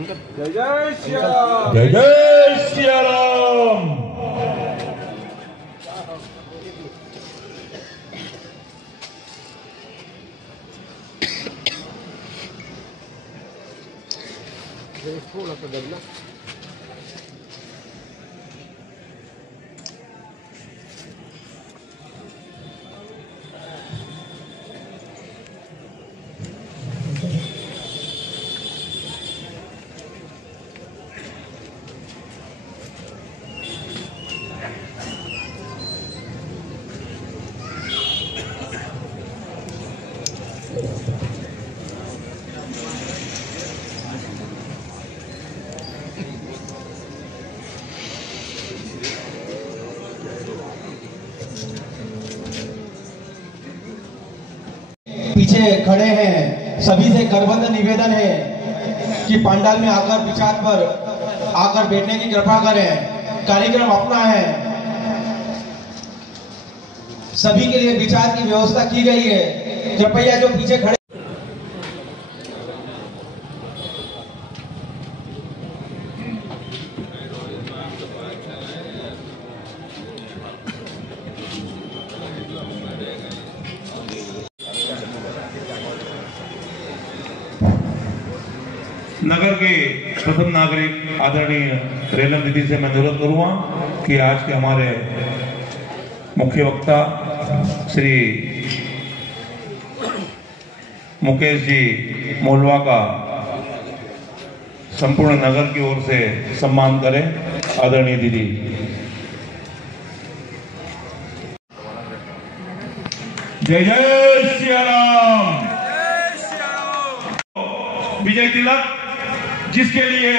जय जय श्री राम। जय जय श्री राम। थोड़ा सा दबना। पीछे खड़े हैं सभी से करबद्ध निवेदन है कि पंडाल में आकर विचार पर आकर बैठने की कृपा करें। कार्यक्रम अपना है, सभी के लिए विचार की व्यवस्था की गई है। कृपया जो पीछे खड़े नगर के प्रथम नागरिक आदरणीय रेलम दीदी से मैं अनुरोध करूंगा कि आज के हमारे मुख्य वक्ता श्री मुकेश जी मोलवा का संपूर्ण नगर की ओर से सम्मान करें। आदरणीय दीदी। जय जय श्री राम। विजय तिलक जिसके लिए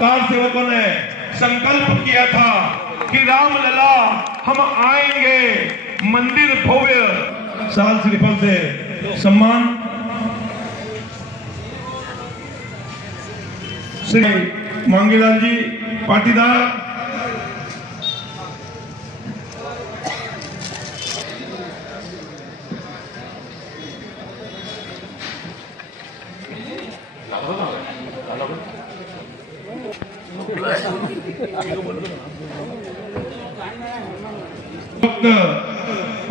कार सेवकों ने संकल्प किया था कि रामलला हम आएंगे, मंदिर भव्य साल श्रीफल से सम्मान श्री मांगीलाल जी पाटीदार।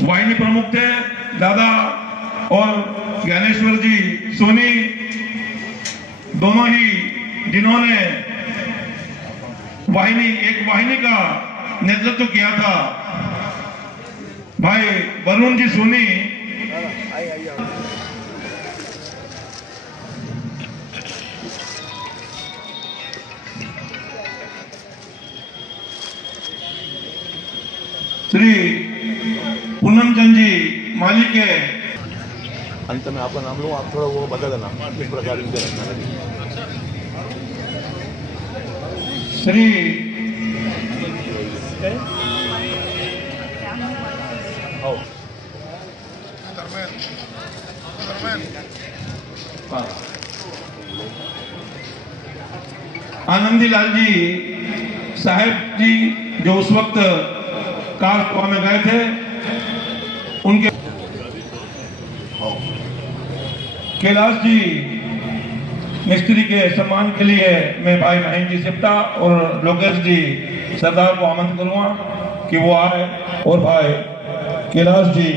वाहिनी प्रमुख थे दादा और ज्ञानेश्वर जी सोनी, दोनों ही जिन्होंने एक वाहिनी का नेतृत्व किया था। भाई वरुण जी सोनी श्री पूनम चंद जी माली के अंत में आपका नाम लूँ, आप थोड़ा वो बता देना किस प्रकार इनके रखना लगे। श्री आनंदी लाल जी साहब जी जो उस वक्त कार सभा में गए थे, उनके कैलाश जी मिस्त्री के सम्मान के लिए मैं भाई महेंद्र जी सिप्ता और लोकेश जी सरदार को आमंत्रित करूंगा कि वो आए। और भाई कैलाश जी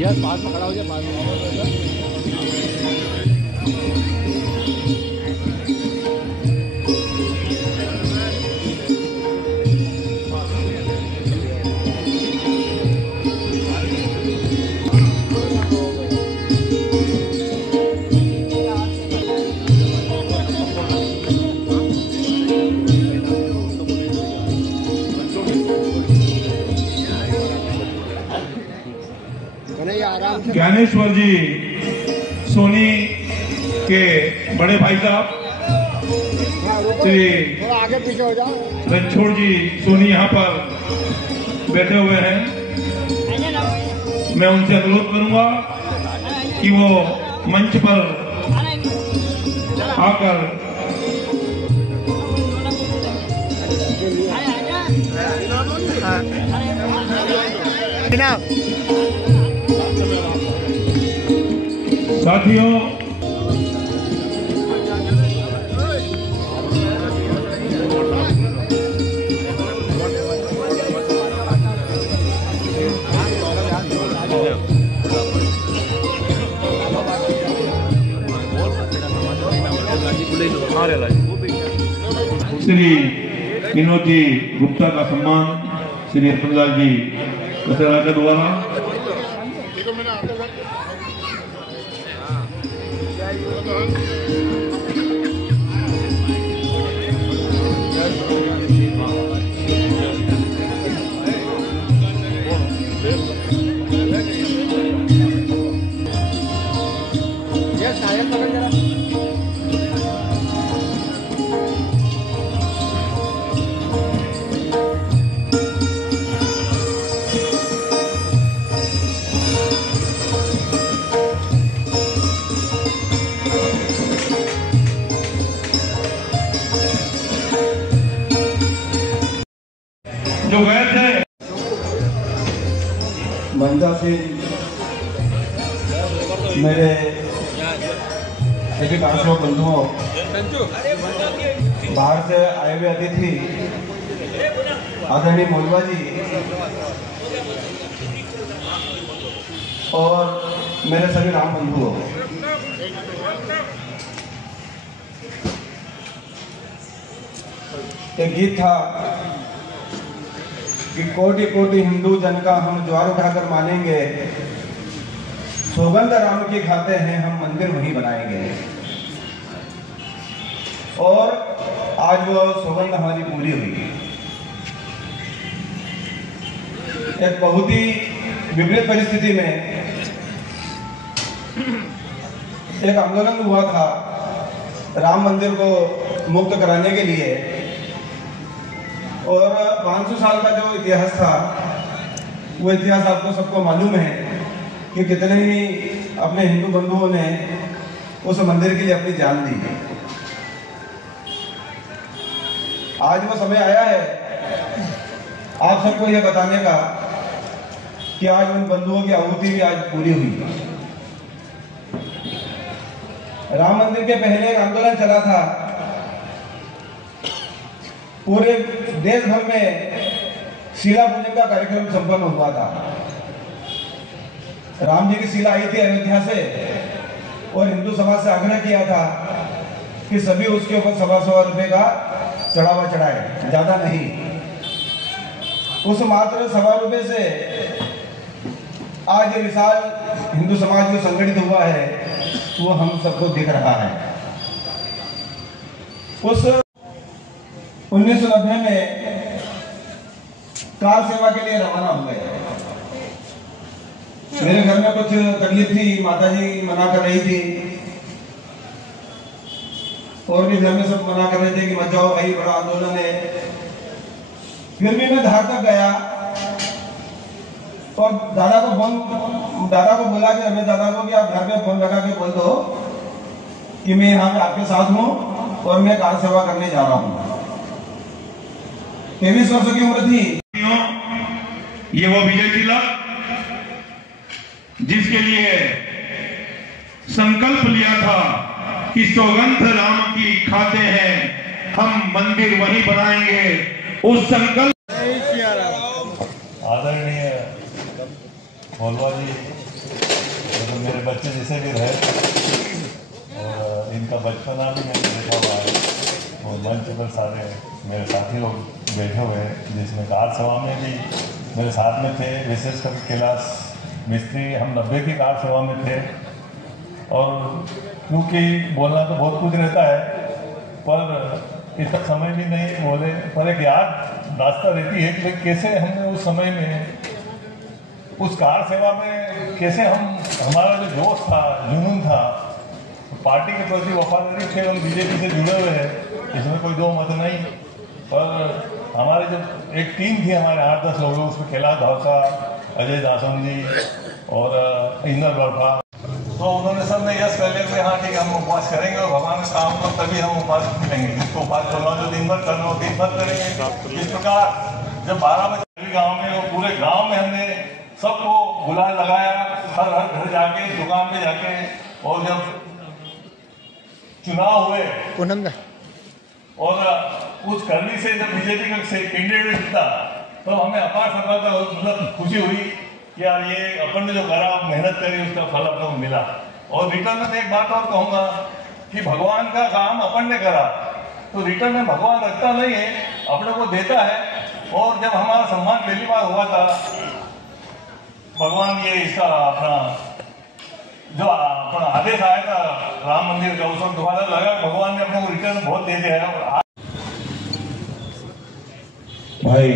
यार पास में खड़ा हो जाए, पास में। ज्ञानेश्वर जी सोनी के बड़े भाई साहब श्री आगे पीछे हो जाओ, रणछोड़ जी सोनी यहाँ पर बैठे हुए हैं। मैं उनसे अनुरोध करूंगा कि वो मंच पर आकर साथियों, श्री विनोद जी गुप्ता का सम्मान श्री अर्पणलाल जी कसेरा के द्वारा जो गए थे मंजा सिंह मेरे सभी कांसो बंधुओं, बाहर से आए हुए अतिथि आदरणीय मोलवा जी और मेरे सभी राम बंधुओं, एक गीत था कि कोटि कोटि हिंदू जन का हम ज्वार उठाकर मानेंगे, सौगंध राम की खाते हैं हम मंदिर वहीं बनाएंगे। और आज वो सौगंध हमारी पूरी हुई। एक बहुत ही विपरीत परिस्थिति में एक आंदोलन हुआ था राम मंदिर को मुक्त कराने के लिए, और 500 साल का जो इतिहास था वो इतिहास आपको सबको मालूम है कि कितने ही अपने हिंदू बंधुओं ने उस मंदिर के लिए अपनी जान दी। आज वो समय आया है आप सबको यह बताने का कि आज उन बंधुओं की आहुति भी आज पूरी हुई। राम मंदिर के पहले एक आंदोलन चला था, पूरे देश भर में शिला पूजन का कार्यक्रम संपन्न हुआ था। राम जी की शिला आई थी अयोध्या से, और हिंदू समाज से आग्रह किया था कि सभी उसके ऊपर 125 रुपए का चढ़ावा चढ़ाए, ज्यादा नहीं। उस मात्र 125 रुपए से आज ये विशाल हिंदू समाज जो संगठित हुआ है वो हम सबको दिख रहा है। उस 1990 में कार सेवा के लिए रवाना हो गए। मेरे घर में कुछ तकलीफ थी, माताजी मना कर रही थी और भी घर में सब मना कर रहे थे कि मत जाओ भाई, बड़ा आंदोलन है। फिर भी मैं धार तक गया और दादा को बोला कि अबे दादा को कि आप घर में फोन लगा के बोल दो कि मैं यहाँ पे आपके साथ हूँ और मैं कार सेवा करने जा रहा हूँ। 23 वर्षों की उम्र थी। ये वो विजय तिलक जिसके लिए संकल्प लिया था कि सौगंध राम की खाते हैं हम मंदिर वहीं बनाएंगे, उस संकल्प आदरणीय मोलवा जी तो मेरे बच्चे जैसे भी रहे, और इनका बचपना भी मैंने देखा हुआ है। और मंच पर सारे मेरे साथी लोग बैठे हुए हैं, जिसमें कार सेवा में भी मेरे साथ में थे, विशेषकर कैलाश मिस्त्री, हम 90 की कार सेवा में थे। और क्योंकि बोलना तो बहुत कुछ रहता है, पर इतना समय भी नहीं बोले, पर एक याद रास्ता रहती है कि कैसे हमने उस समय में उस कार सेवा में कैसे हमारा जो जोश था, जुनून था, पार्टी के प्रति वफादारी थे, हम बीजेपी से जुड़े हुए हैं, इसमें कोई दो मत नहीं। पर हमारे जो एक टीम थी, हमारे 8-10 लोग, उसमें कैलाश भावसा, अजय दासों जी और इंदर बर्फा, तो उन्होंने सब ने यस कर लिया, हाँ ठीक है हम उपवास करेंगे और भगवान का काम तो तभी हम उपवास मिलेंगे। जिसको उपवास करना जो दिन भर करना हो दिन भर करेंगे। इस प्रकार जब 12 बजे गाँव में और पूरे गाँव में हमने सबको गुलाल लगाया, हर हर घर जाके, दुकान पे जाके। और जब चुनाव हुए और उस करनी से जब बीजेपी का कैंडिडेट जीता तो हमें अपार मतलब खुशी हुई कि यार ये अपन ने जो करा, मेहनत करी, उसका फल अपन को मिला। और रिटर्न में एक बात और कहूंगा कि भगवान का काम अपन ने करा तो रिटर्न में भगवान रखता नहीं है, अपने को देता है। और जब हमारा सम्मान पहली बार हुआ था, भगवान ये इसका अपना जो अपना आदेश आया था राम मंदिर का, उस वक्त दोबारा लगा भगवान ने अपने को रिटर्न बहुत दे दिया है। भाई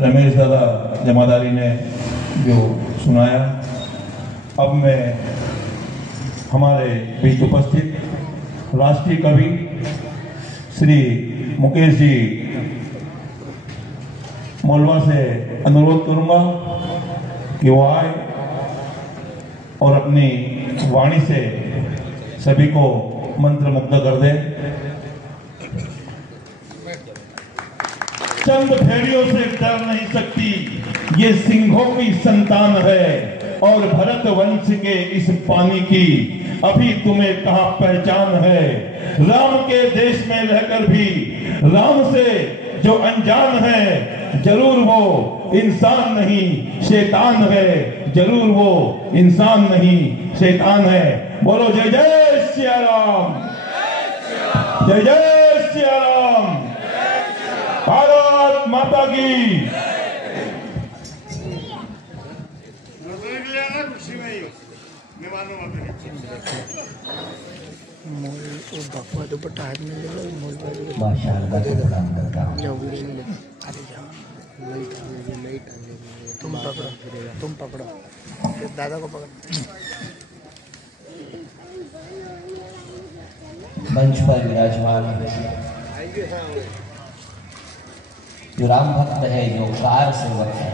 रमेश दादा जमादारी ने जो सुनाया, अब मैं हमारे बीच उपस्थित राष्ट्रीय कवि श्री मुकेश जी मोलवा से अनुरोध करूंगा कि वो आए और अपनी वाणी से सभी को मंत्रमुग्ध कर दे। चंद भेड़ियों से डर नहीं सकती, ये सिंहों की संतान है, और भरत वंश के इस पानी की अभी तुम्हें कहां पहचान है। राम के देश में रहकर भी राम से जो अनजान है, जरूर वो इंसान नहीं शैतान है, जरूर वो इंसान नहीं शैतान है। बोलो जय जय सिया राम, जय जय सिया राम, भारत माता की। तुम पकड़ो दादा को पकड़ो। मंच पर विराजमान जो राम भक्त है, जो कार सेवक है,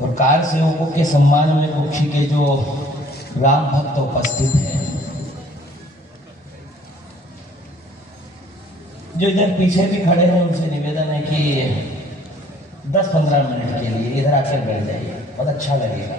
और कार सेवकों के सम्मान में कुक्षी के जो राम भक्त उपस्थित है, जो इधर पीछे भी खड़े हैं, उनसे निवेदन है कि 10-15 मिनट के लिए इधर आकर बैठ जाइए, बहुत अच्छा लगेगा।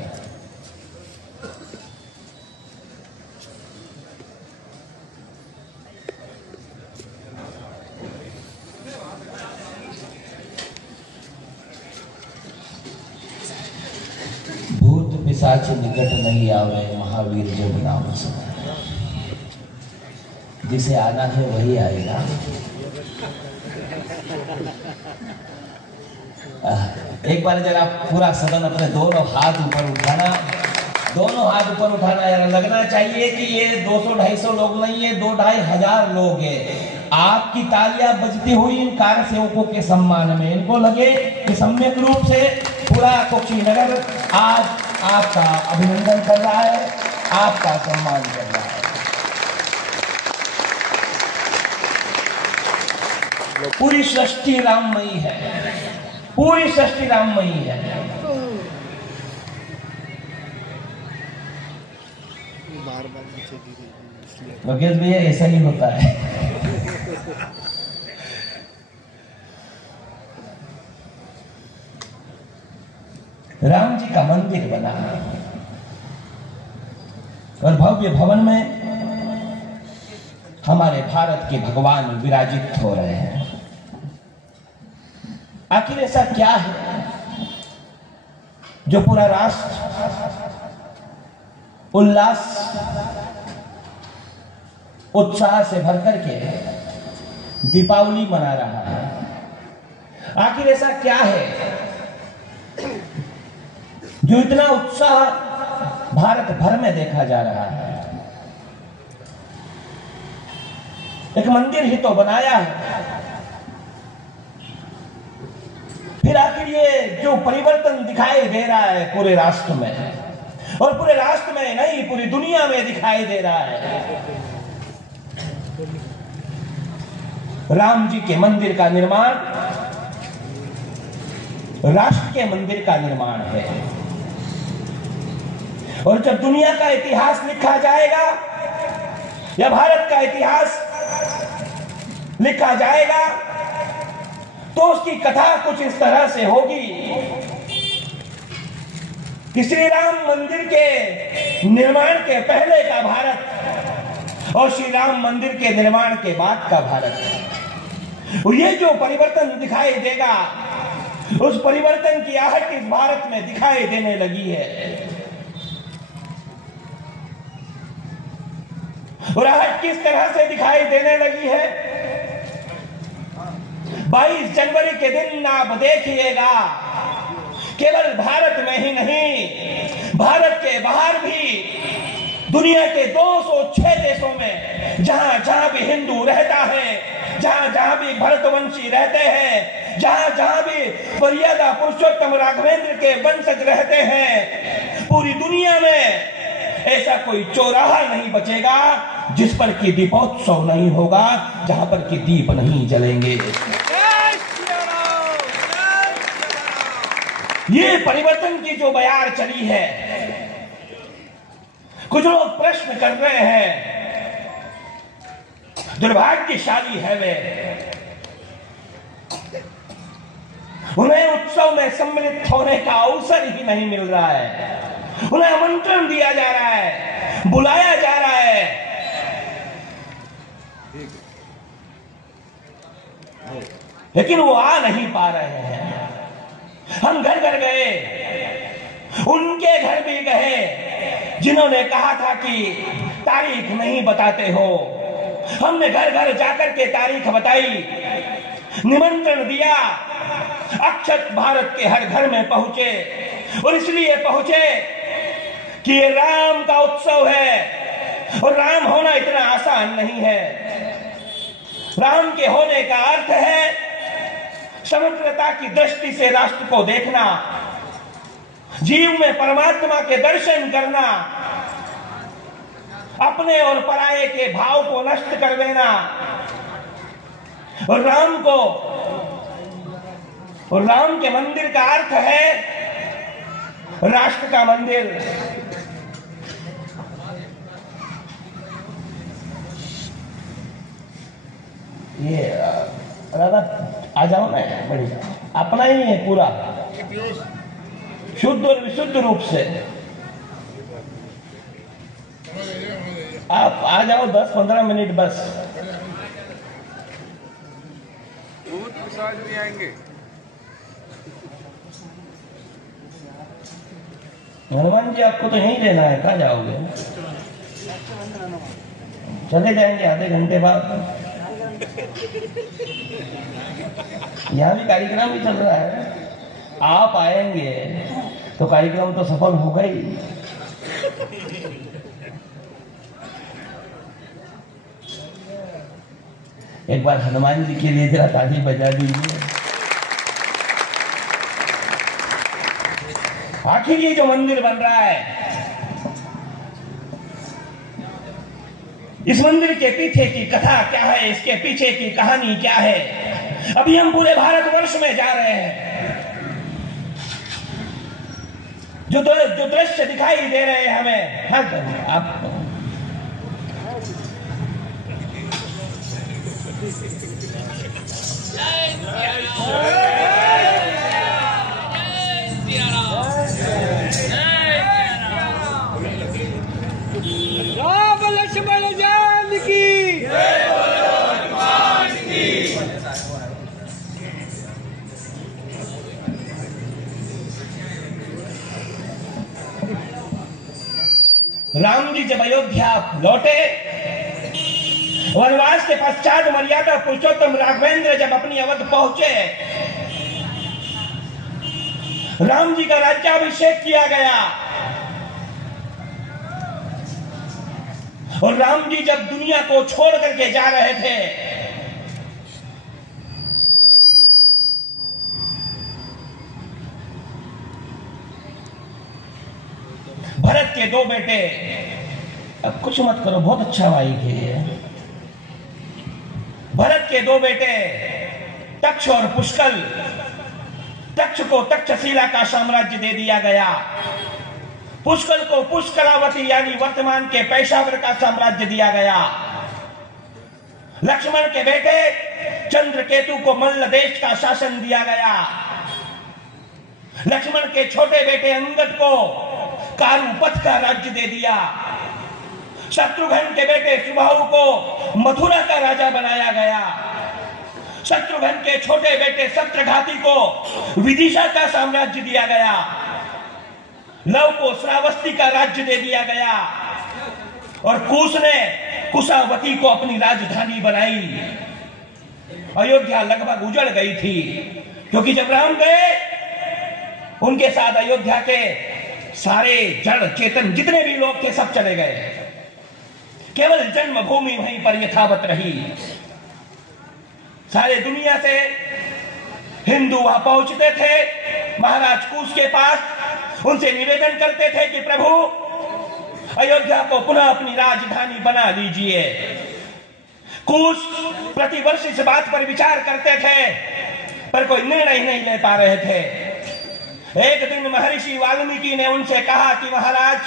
भूत पिशाच निकट नहीं आवे, महावीर जब नाम सुने। जिसे आना है वही आएगा। एक बार जरा पूरा सदन अपने दोनों हाथ ऊपर उठाना, दोनों हाथ ऊपर उठाना। यार लगना चाहिए कि ये 200-250 लोग नहीं है, 2-2.5 हजार लोग हैं। आपकी तालियां बजती हुई इन कार्य सेवकों के सम्मान में, इनको लगे कि सम्यक रूप से पूरा कुक्षीनगर आज आपका अभिनंदन कर रहा है, आपका सम्मान कर रहा है। पूरी सृष्टि राममयी है, पूरी सृष्टि राममयी है। योगेश भैया ऐसा ही होता है। राम जी का मंदिर बना और भव्य भवन में हमारे भारत के भगवान विराजित हो रहे हैं। आखिर ऐसा क्या है जो पूरा राष्ट्र उल्लास उत्साह से भरकर के दीपावली मना रहा है? आखिर ऐसा क्या है जो इतना उत्साह भारत भर में देखा जा रहा है? एक मंदिर ही तो बनाया है, फिर आखिर ये जो परिवर्तन दिखाई दे रहा है पूरे राष्ट्र में, और पूरे राष्ट्र में नहीं पूरी दुनिया में दिखाई दे रहा है, राम जी के मंदिर का निर्माण राष्ट्र के मंदिर का निर्माण है। और जब दुनिया का इतिहास लिखा जाएगा या भारत का इतिहास लिखा जाएगा तो उसकी कथा कुछ इस तरह से होगी कि श्री राम मंदिर के निर्माण के पहले का भारत और श्री राम मंदिर के निर्माण के बाद का भारत, और ये जो परिवर्तन दिखाई देगा, उस परिवर्तन की आहट इस भारत में दिखाई देने लगी है। और आहट किस तरह से दिखाई देने लगी है? 22 जनवरी के दिन आप देखिएगा, केवल भारत में ही नहीं, भारत के बाहर भी दुनिया के 206 देशों में जहां जहां भी हिंदू रहता है, जहां जहां भी भरतवंशी रहते हैं, जहां जहां भी मर्यादा पुरुषोत्तम राघवेंद्र के वंशज रहते हैं, पूरी दुनिया में ऐसा कोई चौराहा नहीं बचेगा जिस पर कि दीपोत्सव नहीं होगा, जहां पर कि दीप नहीं जलेंगे। ये परिवर्तन की जो बयार चली है, कुछ लोग प्रश्न कर रहे हैं, दुर्भाग्यशाली है वे, उन्हें उत्सव में सम्मिलित होने का अवसर ही नहीं मिल रहा है, उन्हें आमंत्रण दिया जा रहा है, बुलाया जा रहा है, लेकिन वो आ नहीं पा रहे हैं। हम घर घर गए, उनके घर भी गए जिन्होंने कहा था कि तारीख नहीं बताते हो, हमने घर घर जाकर के तारीख बताई, निमंत्रण दिया, अक्षत भारत के हर घर में पहुंचे, और इसलिए पहुंचे कि ये राम का उत्सव है, और राम होना इतना आसान नहीं है। राम के होने का अर्थ है समग्रता की दृष्टि से राष्ट्र को देखना, जीव में परमात्मा के दर्शन करना, अपने और पराये के भाव को नष्ट कर देना, और राम के मंदिर का अर्थ है राष्ट्र का मंदिर। ये राधा आ जाओ ना, बड़ी अपना ही है पूरा, शुद्ध और विशुद्ध रूप से। आप आ जाओ 10-15 मिनट बस। भी आएंगे। हनुमान जी आपको तो यहीं रहना है, कहाँ जाओगे? चले जाएंगे आधे घंटे बाद। यहाँ भी कार्यक्रम ही चल रहा है, आप आएंगे तो कार्यक्रम तो सफल होगा ही। एक बार हनुमान जी के लिए जरा ताली बजा दीजिए। आखिर ये जो मंदिर बन रहा है, इस मंदिर के पीछे की कथा क्या है, इसके पीछे की कहानी क्या है? अभी हम पूरे भारतवर्ष में जा रहे हैं, जो दृश्य दिखाई दे रहे हैं हमें, आप राम लक्ष्मण जान की राम जी जब अयोध्या लौटे, वनवास के पश्चात मर्यादा पुरुषोत्तम राघवेंद्र जब अपनी अवध पहुंचे, राम जी का राज्याभिषेक किया गया, और राम जी जब दुनिया को छोड़ करके जा रहे थे, भरत के दो बेटे, अब कुछ मत करो, बहुत अच्छा भाई के लिए, भरत के दो बेटे तक्ष और पुष्कल, तक्ष को तक्षशिला का साम्राज्य दे दिया गया, पुष्कल को पुष्कलावती यानी वर्तमान के पेशावर का साम्राज्य दिया गया। लक्ष्मण के बेटे चंद्रकेतु को मल्ल देश का शासन दिया गया। लक्ष्मण के छोटे बेटे अंगद को कारुपथ का राज्य दे दिया। शत्रुघ्न के बेटे सुबाहु को मथुरा का राजा बनाया गया। शत्रुघ्न के छोटे बेटे सत्रघाती को विदिशा का साम्राज्य दिया गया। लव को श्रावस्ती का राज्य दे दिया गया और कुश ने कुशावती को अपनी राजधानी बनाई। अयोध्या लगभग उजड़ गई थी क्योंकि जब राम गए उनके साथ अयोध्या के सारे जड़ चेतन जितने भी लोग थे सब चले गए। केवल जन्मभूमि वहीं पर यथावत रही। सारे दुनिया से हिंदू वहां पहुंचते थे महाराज कुश के पास, उनसे निवेदन करते थे कि प्रभु अयोध्या को पुनः अपनी राजधानी बना लीजिए। कुश प्रतिवर्ष इस बात पर विचार करते थे पर कोई निर्णय नहीं ले पा रहे थे। एक दिन महर्षि वाल्मीकि ने उनसे कहा कि महाराज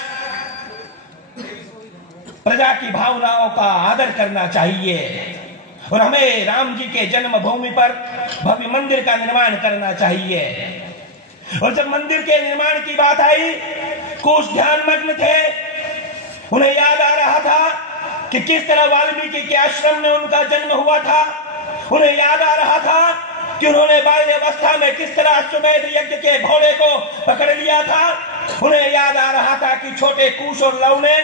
प्रजा की भावनाओं का आदर करना चाहिए और हमें राम जी के जन्मभूमि पर भव्य मंदिर का निर्माण करना चाहिए। और जब मंदिर के निर्माण की बात आई कुछ ध्यानमग्न थे। उन्हें याद आ रहा था कि किस तरह वाल्मीकि के आश्रम में उनका जन्म हुआ था। उन्हें याद आ रहा था कि उन्होंने बाल्यावस्था में किस तरह अश्वमेध यज्ञ के घोड़े को पकड़ लिया था। उन्हें याद आ रहा था कि छोटे कुश और लव ने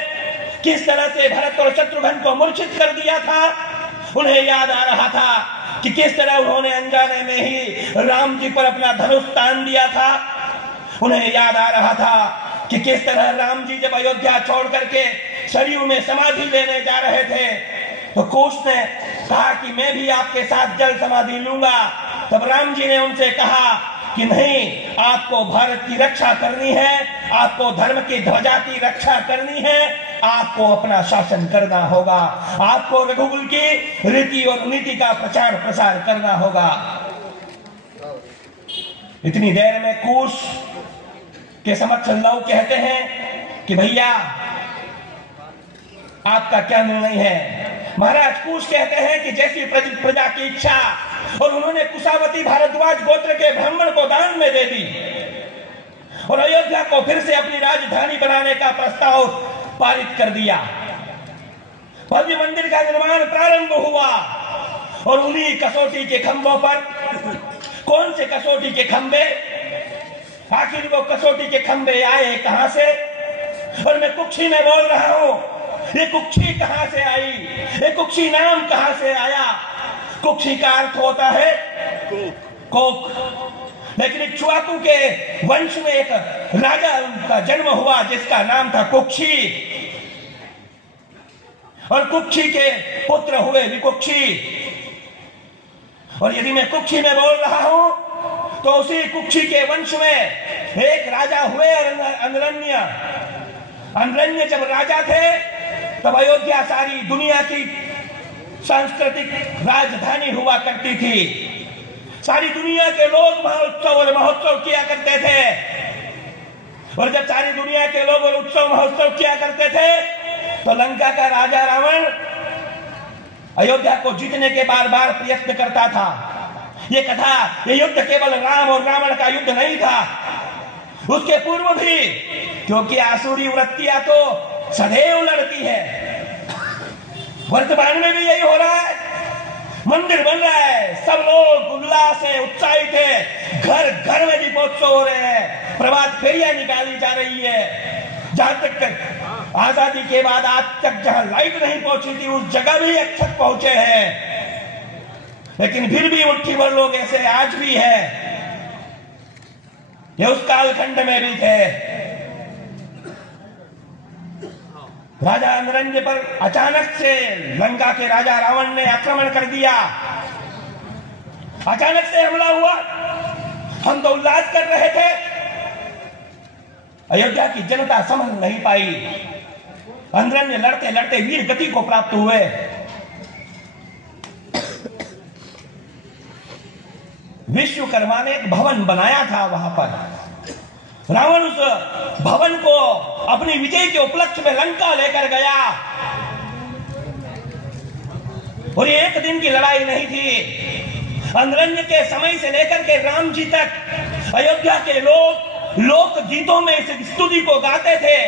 किस तरह से भरत और शत्रुघ्न को मूर्छित कर दिया था। उन्हें याद आ रहा था कि किस तरह उन्होंने अनजाने में ही राम जी पर अपना धनुष तान दिया था। उन्हें याद आ रहा था कि किस तरह राम जी जब अयोध्या छोड़ करके सरयू में समाधि लेने जा रहे थे तो कुश ने कहा कि मैं भी आपके साथ जल समाधि लूंगा। तब राम जी ने उनसे कहा कि नहीं, आपको भारत की रक्षा करनी है, आपको धर्म की ध्वजा की रक्षा करनी है, आपको अपना शासन करना होगा, आपको रघुकुल की रीति और नीति का प्रचार प्रसार करना होगा। इतनी देर में कुश के समक्ष लव कहते हैं कि भैया आपका क्या निर्णय है। महाराज कुश कहते हैं कि जैसी प्रजा की इच्छा, और उन्होंने कुशावती भारद्वाज गोत्र के ब्राह्मण को दान में दे दी और अयोध्या को फिर से अपनी राजधानी बनाने का प्रस्ताव पारित कर दिया। भव्य मंदिर का निर्माण प्रारंभ हुआ और उन्हीं कसौटी के खंभों पर, कौन से कसौटी के खंभे, आखिर वो कसौटी के खंभे आए कहां से। और मैं कुक्षी में बोल रहा हूं, ये कुक्षी कहां से आई, ये कुक्षी नाम कहां से आया। कुक्षी का अर्थ होता है कोक। लेकिन इक्ष्वाकु के वंश में एक राजा का जन्म हुआ जिसका नाम था कुक्षी, और कुक्षी के पुत्र हुए विकुक्षी। और यदि मैं कुक्षी में बोल रहा हूं तो उसी कुक्षी के वंश में एक राजा हुए अनरण्य। अनरण्य जब राजा थे तब अयोध्या सारी दुनिया की सांस्कृतिक राजधानी हुआ करती थी। सारी दुनिया के लोग वहां उत्सव और महोत्सव किया करते थे। और जब सारी दुनिया के लोग और उत्सव महोत्सव किया करते थे तो लंका का राजा रावण अयोध्या को जीतने के बार बार प्रयत्न करता था। ये कथा, ये युद्ध केवल राम और रावण का युद्ध नहीं था, उसके पूर्व भी, क्योंकि आसुरी वृत्तियां तो सदैव लड़ती है। वर्तमान में भी यही हो रहा है। मंदिर बन रहा है, सब लोग उल्लास से उत्साहित है, घर घर में दीपोत्सव हो रहे हैं, प्रभात फेरियां निकाली जा रही है। जहां तक आजादी के बाद आज तक जहां लाइट नहीं पहुंची थी उस जगह भी अक्षत पहुंचे हैं। लेकिन फिर भी मुट्ठी भर लोग ऐसे आज भी है, ये उस कालखंड में भी थे। राजा अनरण्य पर अचानक से लंका के राजा रावण ने आक्रमण कर दिया। अचानक से हमला हुआ, हम तो उल्लास कर रहे थे। अयोध्या की जनता समझ नहीं पाई। अनरण्य लड़ते लड़ते वीर गति को प्राप्त हुए। विश्वकर्मा ने एक भवन बनाया था वहां पर। रावण उस भवन को अपनी विजय के उपलक्ष्य में लंका लेकर गया। और ये एक दिन की लड़ाई नहीं थी। अनरण्य के समय से लेकर के राम जी तक अयोध्या के लोग लोक गीतों में इस स्तुति को गाते थे,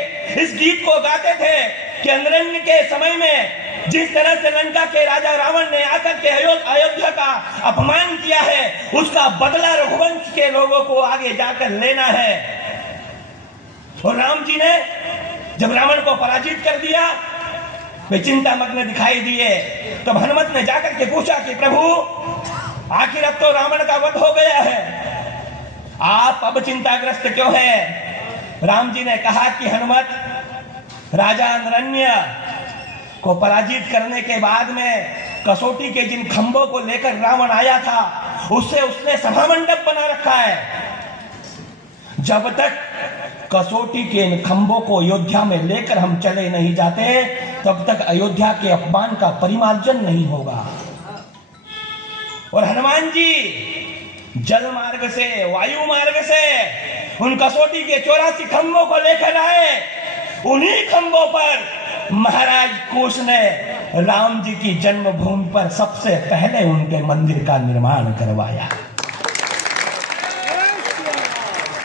इस गीत को गाते थे कि अनरण्य के समय में जिस तरह से लंका के राजा रावण ने आकर के अयोध्या का अपमान किया है, उसका बदला रघुवंश के लोगों को आगे जाकर लेना है। और राम जी ने जब रावण को पराजित कर दिया, वे चिंतामग्न दिखाई दिए। तब हनुमत ने जाकर के पूछा कि प्रभु, आखिर अब तो रावण का वध हो गया है, आप अब चिंताग्रस्त क्यों हैं? राम जी ने कहा कि हनुमत, राजा अनरण्य को पराजित करने के बाद में कसौटी के जिन खंभों को लेकर रावण आया था, उससे उसने सभा मंडप बना रखा है। जब तक कसौटी के इन खंभों को अयोध्या में लेकर हम चले नहीं जाते, तब तक अयोध्या के अपमान का परिमार्जन नहीं होगा। और हनुमान जी जल मार्ग से, वायु मार्ग से उन कसौटी के 84 खंभों को लेकर आए। उन्हीं खंभों पर महाराज कुश ने राम जी की जन्मभूमि पर सबसे पहले उनके मंदिर का निर्माण करवाया।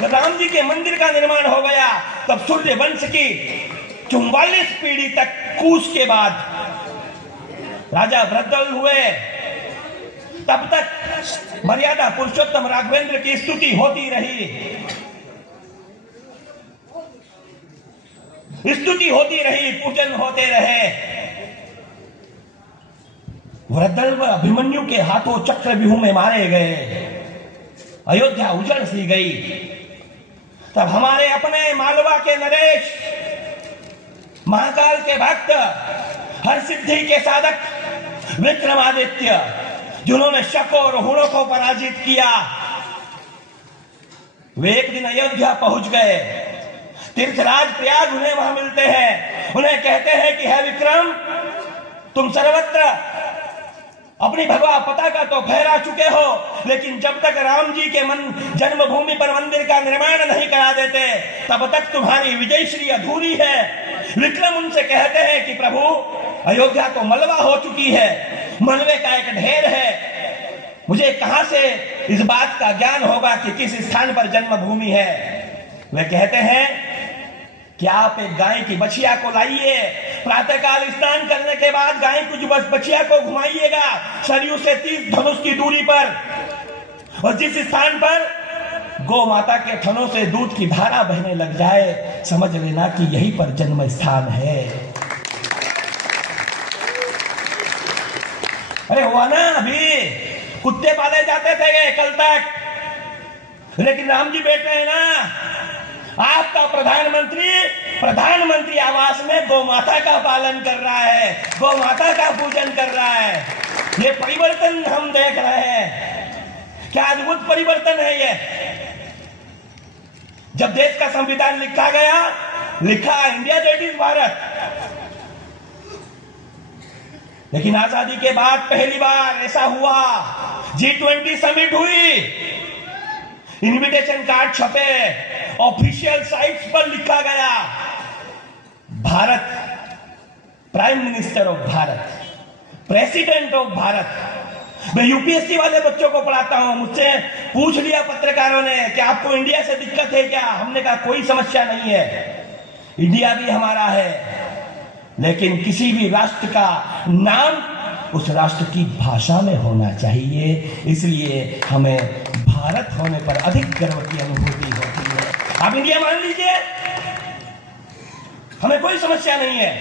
राम जी के मंदिर का निर्माण हो गया। तब सूर्य वंश की 44 पीढ़ी तक कुश के बाद राजा वृद्धल हुए। तब तक मर्यादा पुरुषोत्तम राघवेंद्र की स्तुति होती रही, स्तुति होती रही, पूजन होते रहे। वृद्धल अभिमन्यु के हाथों चक्रव्यूह में मारे गए, अयोध्या उजड़ सी गई। तब हमारे अपने मालवा के नरेश, महाकाल के भक्त, हर सिद्धि के साधक विक्रमादित्य, जिन्होंने शक और हुणों को पराजित किया, वे एक दिन अयोध्या पहुंच गए। तीर्थराज प्रयाग उन्हें वहां मिलते हैं। उन्हें कहते हैं कि हे विक्रम, तुम सर्वत्र अपनी भगवा पताका तो फहरा चुके हो, लेकिन जब तक राम जी के जन्मभूमि पर मंदिर का निर्माण नहीं करा देते, तब तक तुम्हारी विजयश्री अधूरी है। विक्रम उनसे कहते हैं कि प्रभु, अयोध्या तो मलबा हो चुकी है, मलबे का एक ढेर है, मुझे कहां से इस बात का ज्ञान होगा कि किस स्थान पर जन्मभूमि है। वे कहते हैं कि आप एक गाय की बछिया को लाइए, प्रातःकाल स्नान करने के बाद गाय कुछ बछिया को घुमाइएगा सरयू से 30 धनुष की दूरी पर, और जिस स्थान पर गौ माता के थनों से दूध की धारा बहने लग जाए, समझ लेना कि यहीं पर जन्म स्थान है। अरे हुआ ना, अभी कुत्ते पाले जाते थे कल तक, लेकिन राम जी बैठ रहे हैं ना। आपका प्रधानमंत्री आवास में गौ माता का पालन कर रहा है, गौ माता का पूजन कर रहा है। ये परिवर्तन हम देख रहे हैं। क्या अद्भुत परिवर्तन है ये। जब देश का संविधान लिखा गया, लिखा इंडिया दैट इज भारत, लेकिन आजादी के बाद पहली बार ऐसा हुआ, G20 समिट हुई, इनविटेशन कार्ड छपे, ऑफिशियल साइट्स पर लिखा गया Bharat, prime minister of Bharat, president of Bharat. मैं यूपीएससी वाले बच्चों को पढ़ाता हूं, मुझसे पूछ लिया पत्रकारों ने कि आपको इंडिया से दिक्कत है क्या? हमने कहा कोई समस्या नहीं है, इंडिया भी हमारा है, लेकिन किसी भी राष्ट्र का नाम उस राष्ट्र की भाषा में होना चाहिए। इसलिए हमें भारत होने पर अधिक गर्व की अनुभूति होती है। आप इंडिया मान लीजिए, हमें कोई समस्या नहीं है,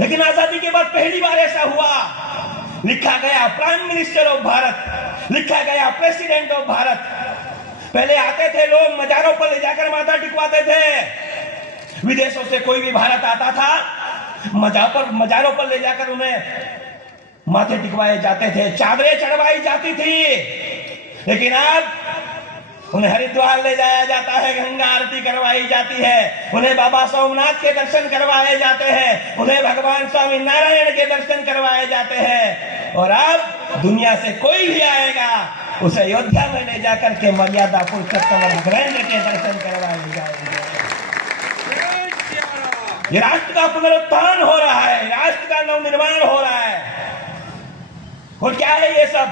लेकिन आजादी के बाद पहली बार ऐसा हुआ, लिखा गया प्राइम मिनिस्टर ऑफ भारत, लिखा गया प्रेसिडेंट ऑफ भारत। पहले आते थे लोग, मजारों पर ले जाकर माथा टिकवाते थे। विदेशों से कोई भी भारत आता था, मजारों पर ले जाकर उन्हें माथे टिकवाए जाते थे, चादरें चढ़वाई जाती थी। लेकिन अब उन्हें हरिद्वार ले जाया जाता है, गंगा आरती करवाई जाती है, उन्हें बाबा सोमनाथ के दर्शन करवाए जाते हैं, उन्हें भगवान स्वामी नारायण के दर्शन करवाए जाते हैं। और अब दुनिया से कोई भी आएगा, उसे अयोध्या में ले जाकर के मर्यादा पुरुषोत्तम राघवेंद्र के दर्शन करवाए जाएंगे। ये राष्ट्र का पुनरुत्थान हो रहा है, राष्ट्र का नवनिर्माण हो रहा है। और क्या है ये सब?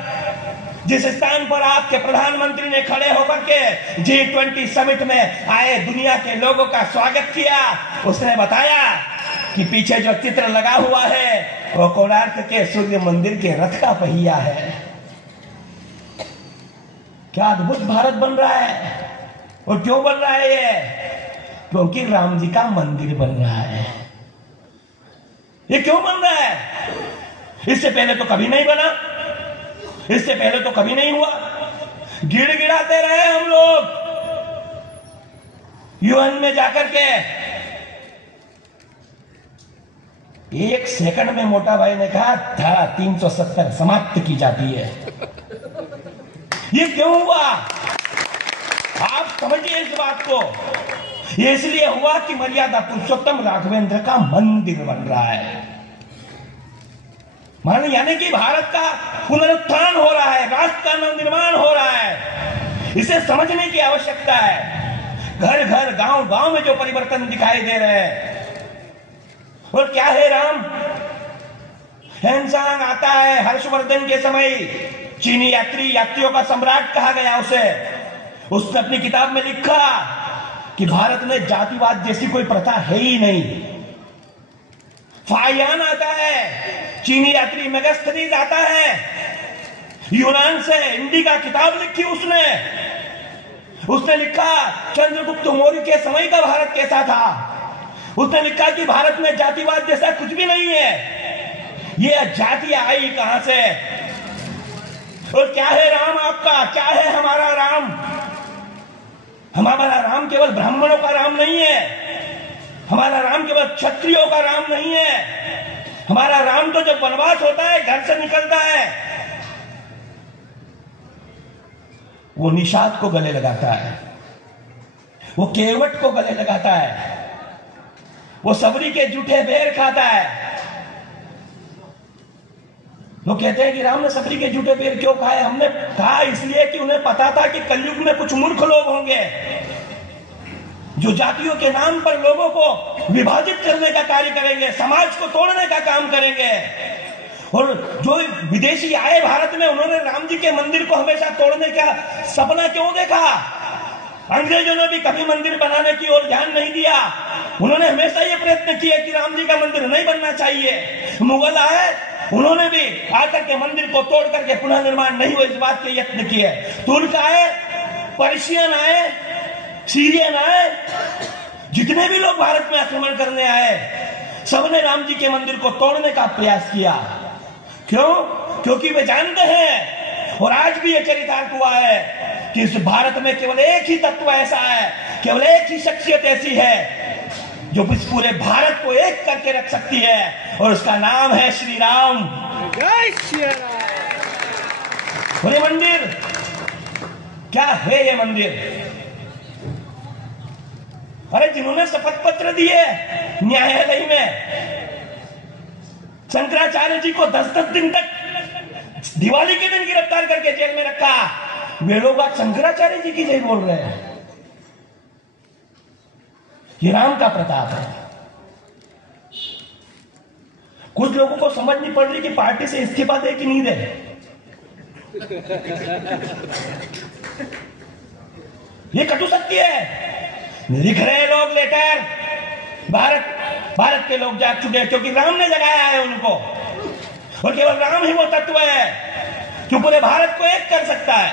जिस स्थान पर आपके प्रधानमंत्री ने खड़े होकर के G20 समिट में आए दुनिया के लोगों का स्वागत किया, उसने बताया कि पीछे जो चित्र लगा हुआ है वो कोणार्क के सूर्य मंदिर के रथ का पहिया है। क्या अद्भुत भारत बन रहा है। और क्यों बन रहा है ये? क्योंकि राम जी का मंदिर बन रहा है। ये क्यों बन रहा है? इससे पहले तो कभी नहीं बना, इससे पहले तो कभी नहीं हुआ। गिड़गिड़ाते रहे हम लोग यूएन में जाकर के। एक सेकंड में मोटा भाई ने कहा धारा 370 समाप्त की जाती है। ये क्यों हुआ? आप समझिए इस बात को। ये इसलिए हुआ कि मर्यादा पुरुषोत्तम राघवेंद्र का मंदिर बन रहा है। मान यानी कि भारत का पुनरुत्थान हो रहा है, राष्ट्र का नवनिर्माण हो रहा है। इसे समझने की आवश्यकता है। घर घर गांव गांव में जो परिवर्तन दिखाई दे रहे हैं। और क्या है राम? हैंसांग आता है हर्षवर्धन के समय, चीनी यात्रियों का सम्राट कहा गया उसे। उसने अपनी किताब में लिखा कि भारत में जातिवाद जैसी कोई प्रथा है ही नहीं। फायान आता है, चीनी यात्री मेगास्थनीज आता है, यूनान से हिंदी का किताब लिखी उसने लिखा चंद्रगुप्त मौर्य के समय का भारत कैसा था। उसने लिखा कि भारत में जातिवाद जैसा कुछ भी नहीं है। ये जातियां आई कहां से? और क्या है राम आपका? क्या है हमारा राम? हमारा राम केवल ब्राह्मणों का राम नहीं है। हमारा राम केवल क्षत्रियों का राम नहीं है। हमारा राम तो जब वनवास होता है, घर से निकलता है, वो निषाद को गले लगाता है, वो केवट को गले लगाता है, वो सबरी के जूठे बेर खाता है। लोग कहते हैं कि राम ने सबरी के जूठे बेर क्यों खाए? हमने कहा इसलिए कि उन्हें पता था कि कलयुग में कुछ मूर्ख लोग होंगे जो जातियों के नाम पर लोगों को विभाजित करने का कार्य करेंगे, समाज को तोड़ने का काम करेंगे। और जो विदेशी आए भारत में, उन्होंने राम जी के मंदिर को हमेशा तोड़ने का सपना क्यों देखा? अंग्रेजों ने भी कभी मंदिर बनाने की ओर ध्यान नहीं दिया। उन्होंने हमेशा ये प्रयत्न किया कि राम जी का मंदिर नहीं बनना चाहिए। मुगल आए, उन्होंने भी आकर के मंदिर को तोड़ करके पुनः निर्माण नहीं हुआ, इस बात के यत्न किए। तुर्क आए, पर्शियन आए, सीरियन आए, जितने भी लोग भारत में आक्रमण करने आए, सबने राम जी के मंदिर को तोड़ने का प्रयास किया। क्यों? क्योंकि वे जानते हैं, और आज भी यह चरितार्थ हुआ है कि इस भारत में केवल एक ही तत्व ऐसा है, केवल एक ही शख्सियत ऐसी है जो इस पूरे भारत को एक करके रख सकती है, और उसका नाम है श्री राम। जय श्री राम। और ये मंदिर क्या है? ये मंदिर, अरे जिन्होंने शपथ पत्र दिए न्यायालय में, शंकराचार्य जी को 10-10 दिन तक दिवाली के दिन गिरफ्तार करके जेल में रखा, वे लोग आज शंकराचार्य जी की जय बोल रहे हैं। ये राम का प्रताप है। कुछ लोगों को समझ नहीं पड़ रही कि पार्टी से इस्तीफा दे कि नहीं दे। ये कटु सत्य है। लिख रहे लोग लेटर, भारत के लोग जाग चुके हैं क्योंकि राम ने जगाया है उनको, और केवल राम ही वो तत्व है जो पूरे भारत को एक कर सकता है।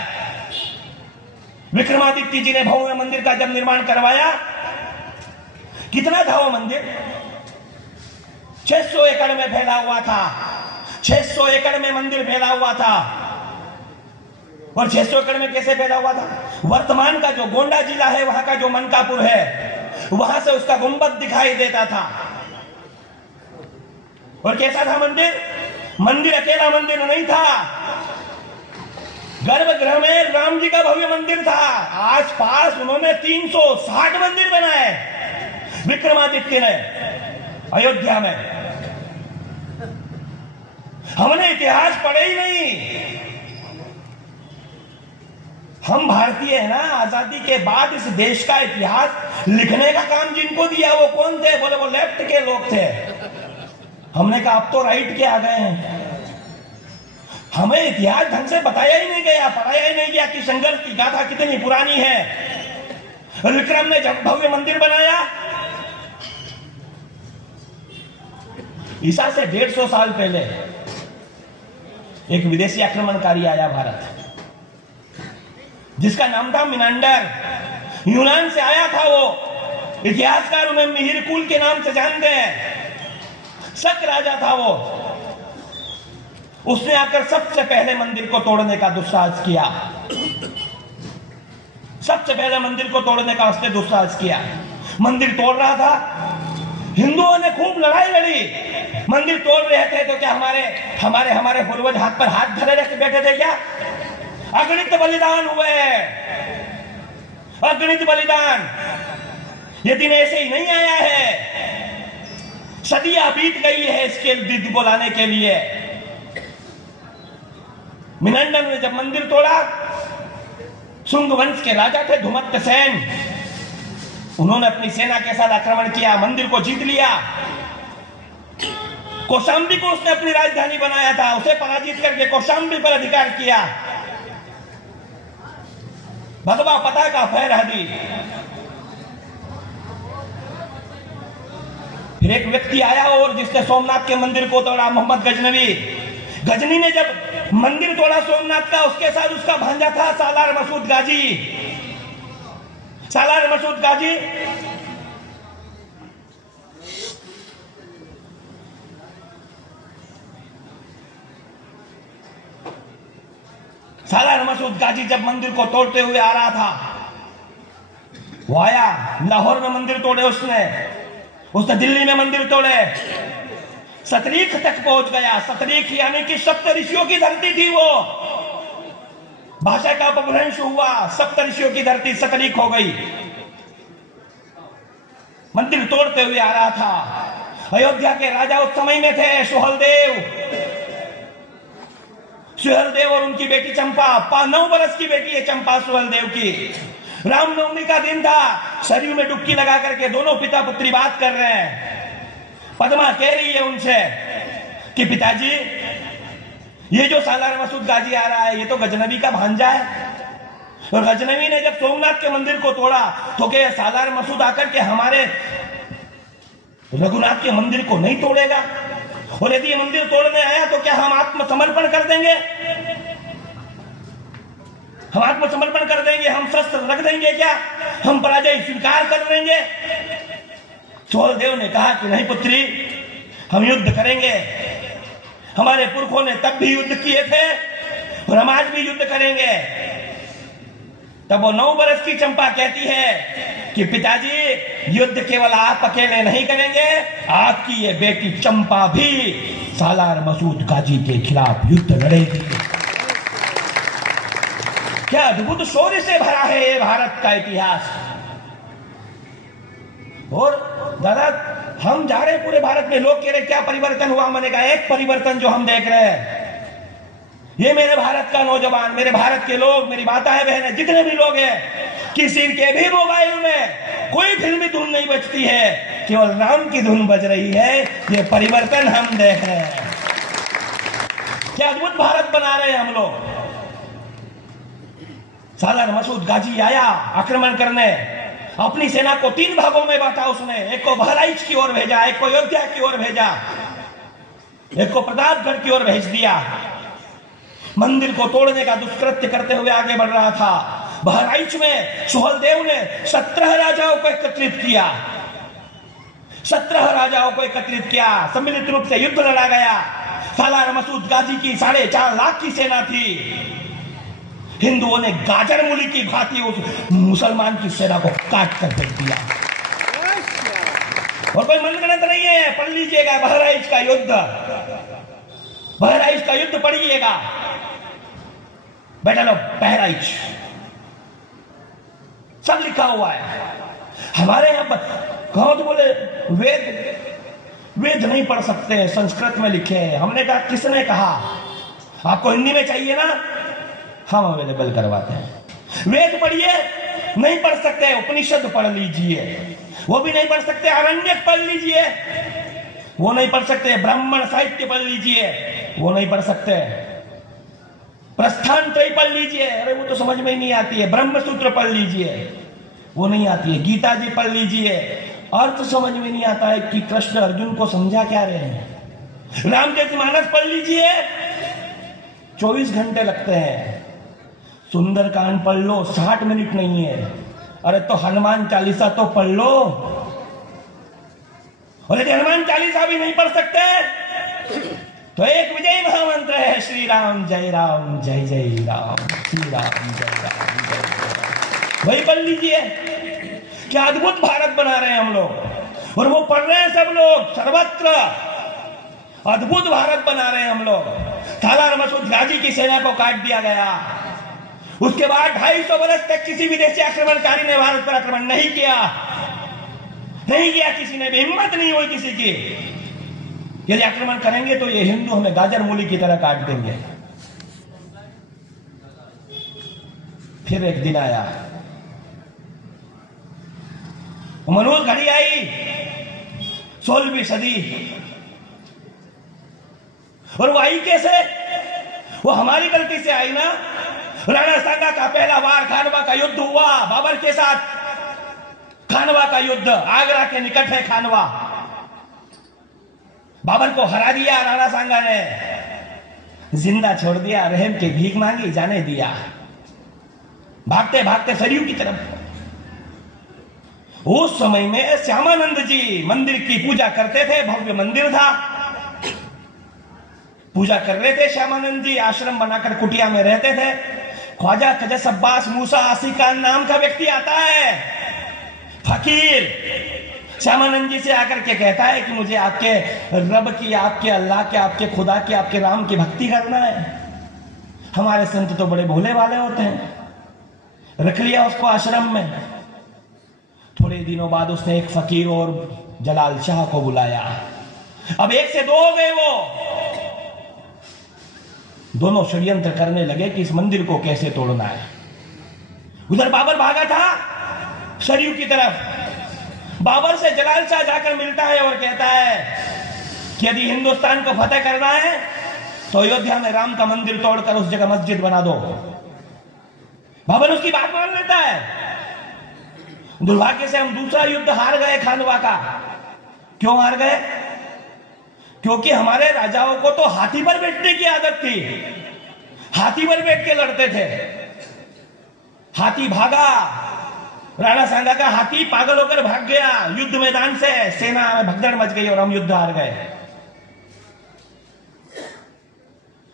विक्रमादित्य जी ने भव्य मंदिर का जब निर्माण करवाया, कितना था वो मंदिर? 600 एकड़ में फैला हुआ था। 600 एकड़ में मंदिर फैला हुआ था। और 600 एकड़ में कैसे फैला हुआ था? वर्तमान का जो गोंडा जिला है, वहां का जो मनकापुर है, वहां से उसका गुंबद दिखाई देता था। और कैसा था मंदिर? मंदिर अकेला मंदिर नहीं था, गर्भगृह में राम जी का भव्य मंदिर था। आसपास उन्होंने 360 मंदिर बनाए विक्रमादित्य ने अयोध्या में। हमने इतिहास पढ़े ही नहीं। हम भारतीय है ना, आजादी के बाद इस देश का इतिहास लिखने का काम जिनको दिया वो कौन थे? बोले वो लेफ्ट के लोग थे। हमने कहा अब तो राइट के आ गए हैं। हमें इतिहास ढंग से बताया ही नहीं गया, पढ़ाया ही नहीं गया कि संघर्ष की गाथा कितनी पुरानी है। विक्रम ने जब भव्य मंदिर बनाया, ईसा से 150 साल पहले एक विदेशी आक्रमणकारी आया भारत, जिसका नाम था मिनांडर। यूनान से आया था वो, इतिहासकार उन्हें मिहिर कुल के नाम से जानते हैं। शक राजा था वो। उसने आकर सबसे पहले मंदिर को तोड़ने का दुस्साहस किया। सबसे पहले मंदिर को तोड़ने का उसने दुस्साहस किया। मंदिर तोड़ रहा था, हिंदुओं ने खूब लड़ाई लड़ी। मंदिर तोड़ रहे थे तो क्या हमारे पूर्वज हाथ पर हाथ धरे रख बैठे थे क्या? अगणित बलिदान हुए, अगणित बलिदान। ये दिन ऐसे ही नहीं आया है, सदियां बीत गई है इसके दिन को लाने के लिए। मिनांडर ने जब मंदिर तोड़ा, शुंग वंश के राजा थे धुमत्त सेन, उन्होंने अपनी सेना के साथ आक्रमण किया, मंदिर को जीत लिया। कौशांबी को उसने अपनी राजधानी बनाया था, उसे पराजित करके कौशांबी पर अधिकार किया। भगवा पताका फहरा दी। फिर एक व्यक्ति आया और जिसने सोमनाथ के मंदिर को तोड़ा, मोहम्मद गजनवी। गजनी ने जब मंदिर तोड़ा सोमनाथ का, उसके साथ उसका भांजा था सालार मसूद गाजी। सालार मसूद गाजी सालार मसूद गाजी जब मंदिर को तोड़ते हुए आ रहा था, वो आया, लाहौर में मंदिर तोड़े उसने दिल्ली में मंदिर तोड़े, सतरीख तक पहुंच गया। सतरीख यानी कि सप्त ऋषियों की धरती थी वो। भाषा का अपभ्रंश हुआ, सप्त ऋषियों की धरती सतरीख हो गई। मंदिर तोड़ते हुए आ रहा था। अयोध्या के राजा उस समय में थे सुहेलदेव और उनकी बेटी चंपा। 9 बरस की बेटी है चंपा सुहेलदेव की। रामनवमी का दिन था, सरयू में डुबकी लगा करके दोनों पिता पुत्री बात कर रहे हैं। पद्मा कह रही है उनसे कि पिताजी, ये जो सालार मसूद गाजी आ रहा है, ये तो गजनवी का भांजा है। और गजनवी ने जब सोमनाथ के मंदिर को तोड़ा तो क्या सालार मसूद आकर के हमारे रघुनाथ के मंदिर को नहीं तोड़ेगा? और यदि ये मंदिर तोड़ने आया तो क्या हम आत्मसमर्पण कर देंगे? हम आत्मसमर्पण कर देंगे? हम शस्त्र रख देंगे क्या? हम पराजय स्वीकार कर लेंगे? सुहेलदेव ने कहा कि नहीं पुत्री, हम युद्ध करेंगे। हमारे पुरखों ने तब भी युद्ध किए थे और हम आज भी युद्ध करेंगे। तब वो 9 बरस की चंपा कहती है कि पिताजी, युद्ध केवल आप अकेले नहीं करेंगे, आपकी ये बेटी चंपा भी सालार मसूद गाजी के खिलाफ युद्ध लड़ेगी। क्या अद्भुत शौर्य से भरा है ये भारत का इतिहास। और दादा, हम जा रहे पूरे भारत में, लोग कह रहे क्या परिवर्तन हुआ? मैंने कहा एक परिवर्तन जो हम देख रहे हैं, ये मेरे भारत का नौजवान, मेरे भारत के लोग, मेरी माताएं बहनें, जितने भी लोग हैं, किसी के भी मोबाइल में कोई फिल्मी धुन नहीं बजती है, केवल राम की धुन बज रही है। ये परिवर्तन हम देख रहे हैं। क्या अद्भुत भारत बना रहे हैं हम लोग। सालार मसूद गाजी आया आक्रमण करने, अपनी सेना को 3 भागों में बांटा उसने। एक को बहराइच की ओर भेजा, एक को अयोध्या की ओर भेजा, एक को प्रतापगढ़ की ओर भेज दिया। मंदिर को तोड़ने का दुष्कृत्य करते हुए आगे बढ़ रहा था। बहराइच में सुहेलदेव ने 17 राजाओं को एकत्रित किया। 17 राजाओं को एकत्रित किया, सम्मिलित रूप से युद्ध लड़ा गया। सालार मसूद गाजी की 4.5 लाख की सेना थी। हिंदुओं ने गाजर मूली की भांति उस मुसलमान की सेना को काट कर फेंक दिया। और कोई मनगढ़ंत नहीं है, पढ़ लीजिएगा बहराइच का युद्ध, बहराइच का युद्ध पढ़िएगा, बैटल ऑफ बहराइच, सब लिखा हुआ है। हमारे यहां पर कहो तो बोले वेद नहीं पढ़ सकते, संस्कृत में लिखे हैं। हमने कहा किसने कहा? आपको हिंदी में चाहिए ना, हम अवेलेबल करवाते हैं। वेद पढ़िए, नहीं पढ़ सकते उपनिषद पढ़ लीजिए, वो भी नहीं पढ़ सकते आरण्यक पढ़ लीजिए, वो नहीं पढ़ सकते ब्राह्मण साहित्य पढ़ लीजिए, वो नहीं पढ़ सकते। प्रस्थान त्रय पढ़ लीजिए, अरे वो तो समझ में ही नहीं आती है। ब्रह्म सूत्र पढ़ लीजिए, वो नहीं आती है। गीता जी पढ़ लीजिए, अर्थ समझ में नहीं आता है कि कृष्ण अर्जुन को समझा क्या रहे हैं। रामचरितमानस पढ़ लीजिए, 24 घंटे लगते हैं। सुंदरकांड पढ़ लो, 60 मिनट नहीं है। अरे तो हनुमान चालीसा तो पढ़ लो। और यदि हनुमान चालीसा भी नहीं पढ़ सकते तो एक विजय महामंत्र है, श्री राम जय राम जय जय राम, श्री राम जय राम जय जय राम, वही पढ़ लीजिए। क्या अद्भुत भारत बना रहे हैं हम लोग, और वो पढ़ रहे हैं सब लोग सर्वत्र। अद्भुत भारत बना रहे हैं हम लोग। थालार मसूद गाजी की सेना को काट दिया गया, उसके बाद 250 वर्ष तक किसी विदेशी आक्रमणकारी ने भारत पर आक्रमण नहीं किया, किसी ने भी हिम्मत नहीं हुई किसी की। यदि आक्रमण करेंगे तो ये हिंदू हमें गाजर मूली की तरह काट देंगे। फिर एक दिन आया, मनोज घड़ी आई, 16वीं सदी, और वो आई कैसे? वो हमारी गलती से आई ना। राणा सांगा का पहला वार खानवा का युद्ध हुआ बाबर के साथ। खानवा का युद्ध, आगरा के निकट है खानवा। बाबर को हरा दिया राणा सांगा ने, जिंदा छोड़ दिया, रहम की भीख मांगी, जाने दिया। भागते भागते सरयू की तरफ। उस समय में श्यामानंद जी मंदिर की पूजा करते थे, भव्य मंदिर था, पूजा कर रहे थे श्यामानंद जी। आश्रम बनाकर कुटिया में रहते थे। ख्वाजा खजस अब्बास मूसा आसिकान नाम का व्यक्ति आता है, फकीर, श्यामानंद जी से आकर के कहता है कि मुझे आपके रब की, आपके अल्लाह के, आपके खुदा की, आपके राम की भक्ति करना है। हमारे संत तो बड़े भोले वाले होते हैं। रख लिया उसको आश्रम में। थोड़े दिनों बाद उसने एक फकीर और जलाल शाह को बुलाया। अब 1 से 2 हो गए। वो दोनों षड्यंत्र करने लगे कि इस मंदिर को कैसे तोड़ना है। उधर बाबर भागा था सरयू की तरफ। बाबर से जलाल शाह जाकर मिलता है और कहता है कि यदि हिंदुस्तान को फतेह करना है तो अयोध्या में राम का मंदिर तोड़कर उस जगह मस्जिद बना दो। बाबर उसकी बात मान लेता है। दुर्भाग्य से हम दूसरा युद्ध हार गए खानवा का। क्यों हार गए? क्योंकि हमारे राजाओं को तो हाथी पर बैठने की आदत थी, हाथी पर बैठ के लड़ते थे। हाथी भागा, राणा सांगा का हाथी पागल होकर भाग गया युद्ध मैदान से, सेना में भगदड़ मच गई और हम युद्ध हार गए।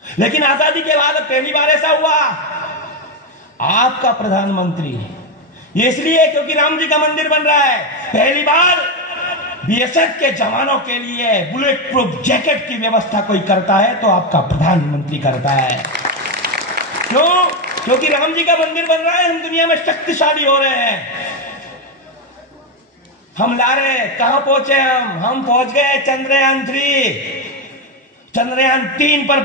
लेकिन आजादी के बाद पहली बार ऐसा हुआ, आपका प्रधानमंत्री, ये इसलिए क्योंकि राम जी का मंदिर बन रहा है। पहली बार बीएसएफ के जवानों के लिए बुलेट प्रूफ जैकेट की व्यवस्था कोई करता है तो आपका प्रधानमंत्री करता है। क्यों? क्योंकि राम जी का मंदिर बन रहा है, हम दुनिया में शक्तिशाली हो रहे हैं। हम ला रहे, कहां पहुंचे हम पहुंच गए चंद्रयान 3 पर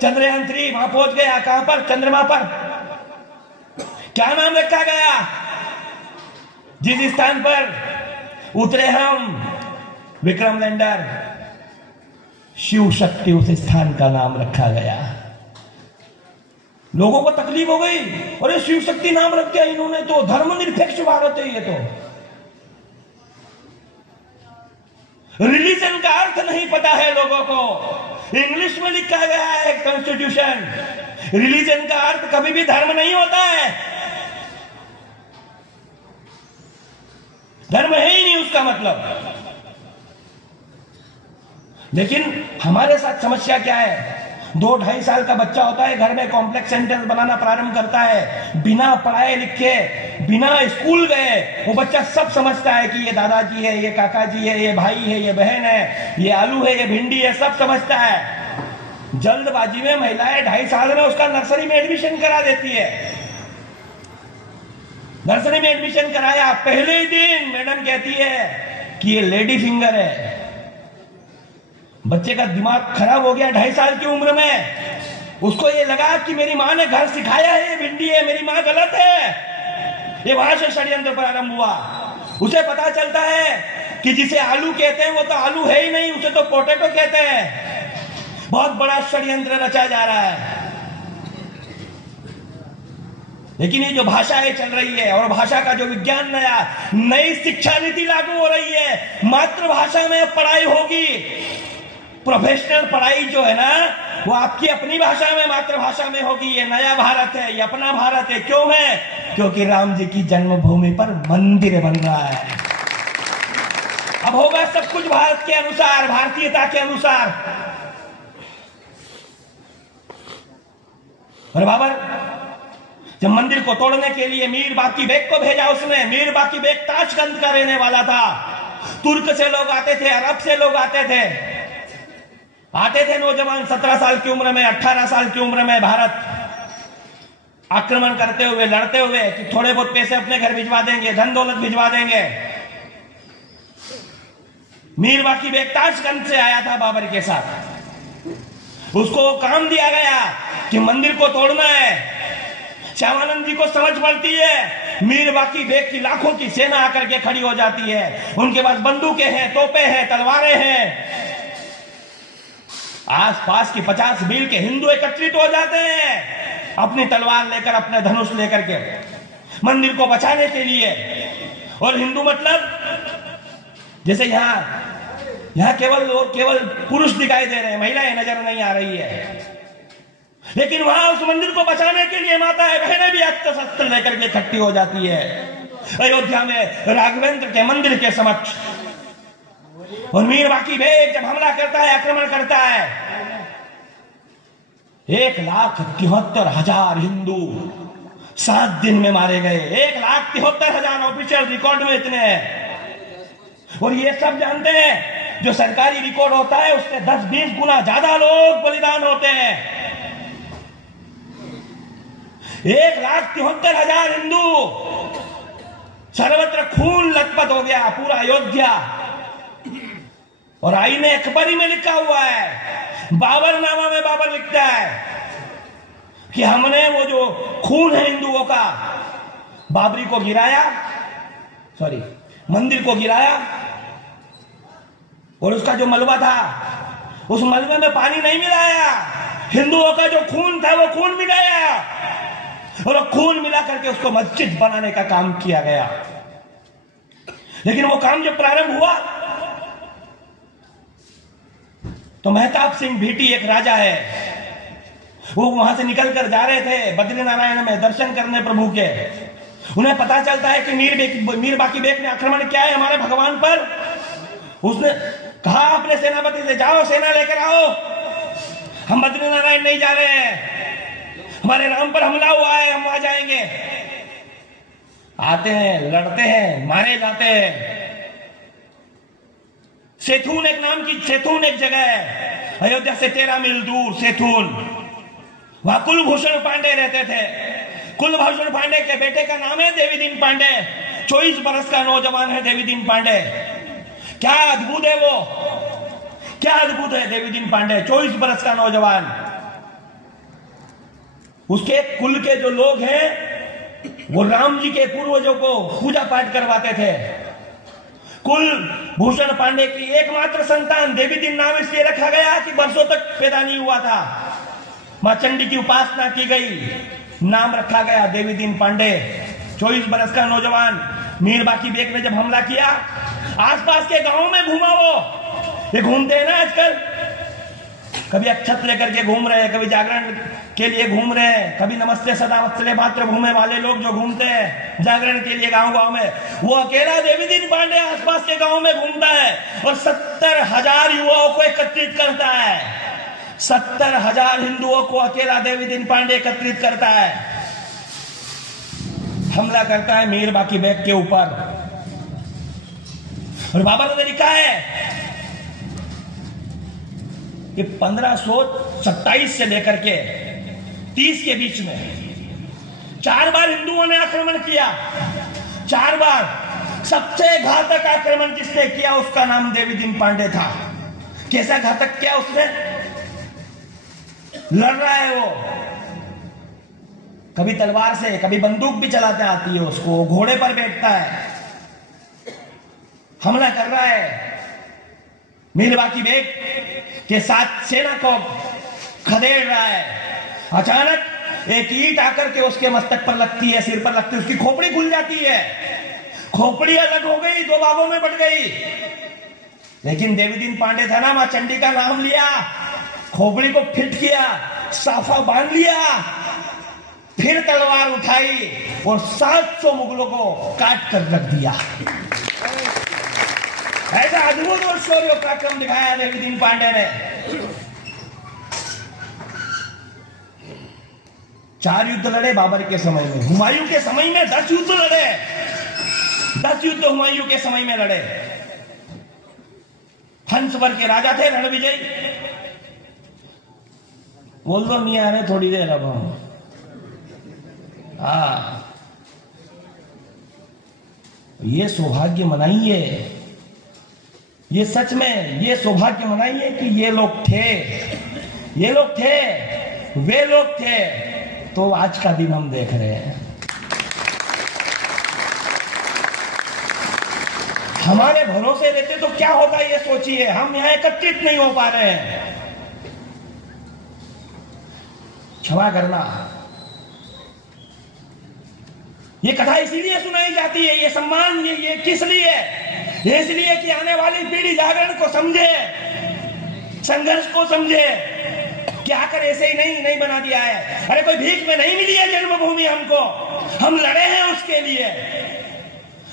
चंद्रयान 3 वहां पहुंच गया। कहां पर? चंद्रमा पर। क्या नाम रखा गया? जिस स्थान पर उतरे हम विक्रम लैंडर, शिव शक्ति, उस स्थान का नाम रखा गया। लोगों को तकलीफ हो गई, अरे शिव शक्ति नाम रख दिया इन्होंने, तो धर्मनिरपेक्ष भारत है ये तो। रिलीजन का अर्थ नहीं पता है लोगों को। इंग्लिश में लिखा गया है कॉन्स्टिट्यूशन, रिलीजन का अर्थ कभी भी धर्म नहीं होता है। धर्म है ही नहीं उसका मतलब। लेकिन हमारे साथ समस्या क्या है? 2-2.5 साल का बच्चा होता है, घर में कॉम्प्लेक्स सेंटेंस बनाना प्रारंभ करता है, बिना पढ़ाए लिखे, बिना स्कूल गए वो बच्चा सब समझता है कि ये दादाजी है, ये काका जी है, ये भाई है, ये बहन है, ये आलू है, ये भिंडी है, सब समझता है। जल्दबाजी में महिलाएं 2.5 साल में उसका नर्सरी में एडमिशन करा देती है। नर्सरी में एडमिशन कराया, पहले ही दिन मैडम कहती है कि ये लेडी फिंगर है। बच्चे का दिमाग खराब हो गया 2.5 साल की उम्र में। उसको ये लगा कि मेरी माँ ने घर सिखाया है ये भिंडी है, मेरी माँ गलत है। ये वहां से षड्यंत्र प्रारंभ हुआ। उसे पता चलता है कि जिसे आलू कहते हैं वो तो आलू है ही नहीं, उसे तो पोटैटो कहते हैं। बहुत बड़ा षड्यंत्र रचा जा रहा है। लेकिन ये जो भाषाएं चल रही है और भाषा का जो विज्ञान नई शिक्षा नीति लागू हो रही है, मातृभाषा में पढ़ाई होगी। प्रोफेशनल पढ़ाई जो है ना वो आपकी अपनी भाषा में, मातृभाषा में होगी। ये नया भारत है, ये अपना भारत है। क्यों है? क्योंकि राम जी की जन्मभूमि पर मंदिर बन रहा है। अब होगा सब कुछ भारत के अनुसार, भारतीयता के अनुसार। और बाबर जब मंदिर को तोड़ने के लिए मीर बाकी बेग को भेजा उसने, मीर बाकी बेग ताशकंद का रहने वाला था। तुर्क से लोग आते थे, अरब से लोग आते थे नौजवान 17 साल की उम्र में, 18 साल की उम्र में भारत आक्रमण करते हुए, लड़ते हुए कि थोड़े बहुत पैसे अपने घर भिजवा देंगे, धन दौलत भिजवा देंगे। मीर बाकी बेग ताशकंद से आया था बाबर के साथ। उसको काम दिया गया कि मंदिर को तोड़ना है। श्यामानंद जी को समझ पड़ती है, मीर बाकी बेग की लाखों की सेना आकर के खड़ी हो जाती है। उनके पास बंदूकें हैं, तोपें हैं, तलवारें हैं। आसपास की 50 मील के हिंदू एकत्रित हो जाते हैं अपनी तलवार लेकर, अपने धनुष लेकर के मंदिर को बचाने के लिए। और हिंदू मतलब जैसे यहां केवल पुरुष दिखाई दे रहे हैं, महिलाएं नजर नहीं आ रही है। लेकिन वहां उस मंदिर को बचाने के लिए माताएं बहनें भी अस्त्र शस्त्र लेकर के इकट्ठी हो जाती है। अयोध्या में राघवेंद्र के मंदिर के समक्ष और मीर बाकी बेग जब हमला करता है, आक्रमण करता है, 1,73,000 हिंदू 7 दिन में मारे गए। 1,73,000 ऑफिशियल रिकॉर्ड में इतने हैं। और ये सब जानते हैं जो सरकारी रिकॉर्ड होता है उससे 10-20 गुना ज्यादा लोग बलिदान होते हैं। 1,73,000 हिंदू, सर्वत्र खून लथपथ हो गया पूरा अयोध्या। और आईने अकबरी में लिखा हुआ है, बाबरनामा में बाबर लिखता है कि हमने वो जो खून है हिंदुओं का, बाबरी को गिराया, मंदिर को गिराया। और उसका जो मलबा था, उस मलबे में पानी नहीं मिलाया, हिंदुओं का जो खून था वो खून मिलाया। और वो खून मिला करके उसको मस्जिद बनाने का काम किया गया। लेकिन वो काम जब प्रारंभ हुआ तो मेहताब सिंह भीटी एक राजा है, वो वहां से निकल कर जा रहे थे बद्रीनारायण में दर्शन करने प्रभु के। उन्हें पता चलता है कि मीर बाकी बेग ने आक्रमण किया है हमारे भगवान पर। उसने कहा अपने सेनापति से, जाओ सेना लेकर आओ, हम बद्रीनारायण नहीं जा रहे हैं, हमारे राम पर हमला हुआ है, हम वहां जाएंगे। आते हैं, लड़ते हैं, मारे जाते हैं। सेथून एक जगह है अयोध्या से 13 मील दूर, सेथून। वहां कुलभूषण पांडे रहते थे। कुलभूषण पांडे के बेटे का नाम है देवीदीन पांडे। 24 बरस का नौजवान है देवीदीन पांडे। क्या अद्भुत है वो, क्या अद्भुत है देवीदीन पांडे, 24 बरस का नौजवान। उसके कुल के जो लोग हैं वो राम जी के पूर्वजों को पूजा पाठ करवाते थे। कुलभूषण पांडे की एकमात्र संतान, देवीदीन नाम इसलिए रखा गया कि बरसों तक पैदा नहीं हुआ था, मां चंडी की उपासना की गई, नाम रखा गया देवीदीन पांडे। 24 बरस का नौजवान। मीर बाकी बेग ने जब हमला किया, आसपास के गांवों में घूमा। वो ये घूमते हैं ना आजकल, कभी अक्षत लेकर के घूम रहे हैं, कभी जागरण के लिए घूम रहे हैं, कभी नमस्ते सदा वत्सले मातृभूमि वाले लोग जो घूमते हैं जागरण के लिए गांव गांव में, वो अकेला देवीदीन पांडे आसपास के गांव में घूमता है और 70,000 युवाओं को एकत्रित करता है। 70,000 हिंदुओं को अकेला देवीदीन पांडे एकत्रित करता है, हमला करता है मीर बाकी बेग के ऊपर। और बाबर ने लिखा है कि 1527 से लेकर के 30 के बीच में 4 बार हिंदुओं ने आक्रमण किया, 4 बार। सबसे घातक आक्रमण जिसने किया उसका नाम देवीदीन पांडे था। कैसा घातक किया उसने? लड़ रहा है वो, कभी तलवार से, कभी बंदूक भी चलाते आती है उसको, घोड़े पर बैठता है, हमला कर रहा है। मीर बाकी बेग के साथ सेना को खदेड़ रहा है। अचानक एक ईंट आकर के उसके मस्तक पर लगती है, सिर पर लगती है, उसकी खोपड़ी खुल जाती है, खोपड़ी अलग हो गई, दो भागों में बट गई। लेकिन देवीदीन पांडे था ना, मां चंडी का नाम लिया, खोपड़ी को फिट किया, साफा बांध लिया, फिर तलवार उठाई और 700 मुगलों को काट कर रख दिया। ऐसा अद्भुत और शौर्य पराक्रम दिखाया देवीदीन पांडे ने। 4 युद्ध लड़े बाबर के समय में, हुमायूं के समय में 10 युद्ध लड़े, 10 युद्ध हुमायूं के समय में लड़े। हंसवर के राजा थे रणविजय। बोल दो मियां ने थोड़ी देर अब हम, ये सौभाग्य मनाइए, ये सच में ये सौभाग्य मनाइए कि ये लोग थे, ये लोग थे, वे लोग थे, तो आज का दिन हम देख रहे हैं। हमारे भरोसे रहते तो क्या होता ये सोचिए, हम यहां एकत्रित नहीं हो पा रहे हैं। क्षमा करना, ये कथा इसीलिए सुनाई जाती है, ये सम्मान ये किस लिए? ये इसलिए कि आने वाली पीढ़ी जागरण को समझे, संघर्ष को समझे कि आकर ऐसे ही नहीं बना दिया है। अरे कोई भीख में नहीं मिली है जन्मभूमि हमको, हम लड़े हैं उसके लिए।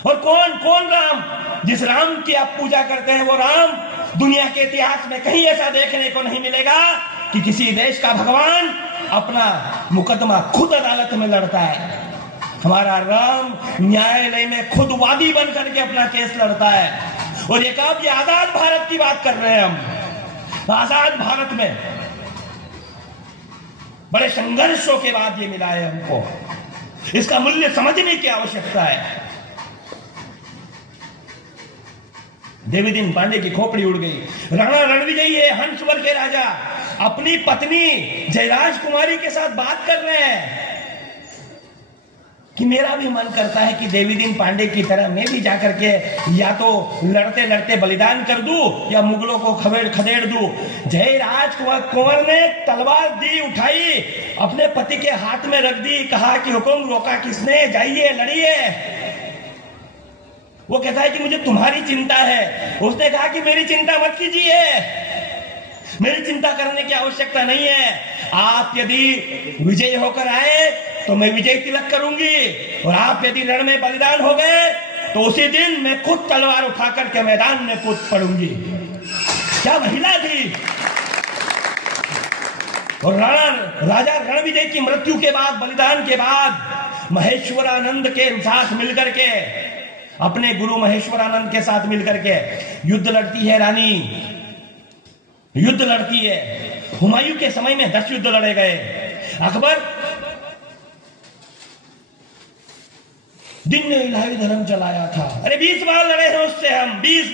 और कौन राम, जिस राम की आप पूजा करते हैं वो राम दुनिया के इतिहास में कहीं ऐसा देखने को नहीं मिलेगा कि किसी देश का भगवान अपना मुकदमा खुद अदालत में लड़ता है। हमारा राम न्यायालय में खुद वादी बन करके अपना केस लड़ता है। और ये कब, ये आजाद भारत की बात कर रहे हैं हम। आजाद भारत में बड़े संघर्षों के बाद ये मिला है हमको, इसका मूल्य समझने की आवश्यकता है। देवीदीन पांडे की खोपड़ी उड़ गई। राणा रणविजय है, हंसवर के राजा, अपनी पत्नी जयराज कुमारी के साथ बात कर रहे हैं कि मेरा भी मन करता है कि देवीदीन पांडे की तरह मैं भी जाकर के या तो लड़ते लड़ते बलिदान कर दूं या मुगलों को खदेड़ दूं। जयराज कुंवर ने तलवार दी, उठाई, अपने पति के हाथ में रख दी, कहा कि हुक्म, रोका किसने, जाइए लड़िए। वो कहता है कि मुझे तुम्हारी चिंता है। उसने कहा कि मेरी चिंता मत कीजिए, मेरी चिंता करने की आवश्यकता नहीं है। आप यदि विजय होकर आए तो मैं विजय तिलक करूंगी, और आप यदि रण में बलिदान हो गए तो उसी दिन मैं खुद तलवार उठाकर के मैदान में कूद पड़ूंगी। क्या महिला थी। और राजा रणविजय की मृत्यु के बाद, बलिदान के बाद, महेश्वरानंद के साथ मिलकर के, अपने गुरु महेश्वरानंद के साथ मिलकर के युद्ध लड़ती है रानी, युद्ध लड़ती है। हुमायूं के समय में 10 युद्ध लड़े गए। अकबर दिन में इलाही धर्म चलाया था। अरे 20 बार लड़े हैं उससे हम, 20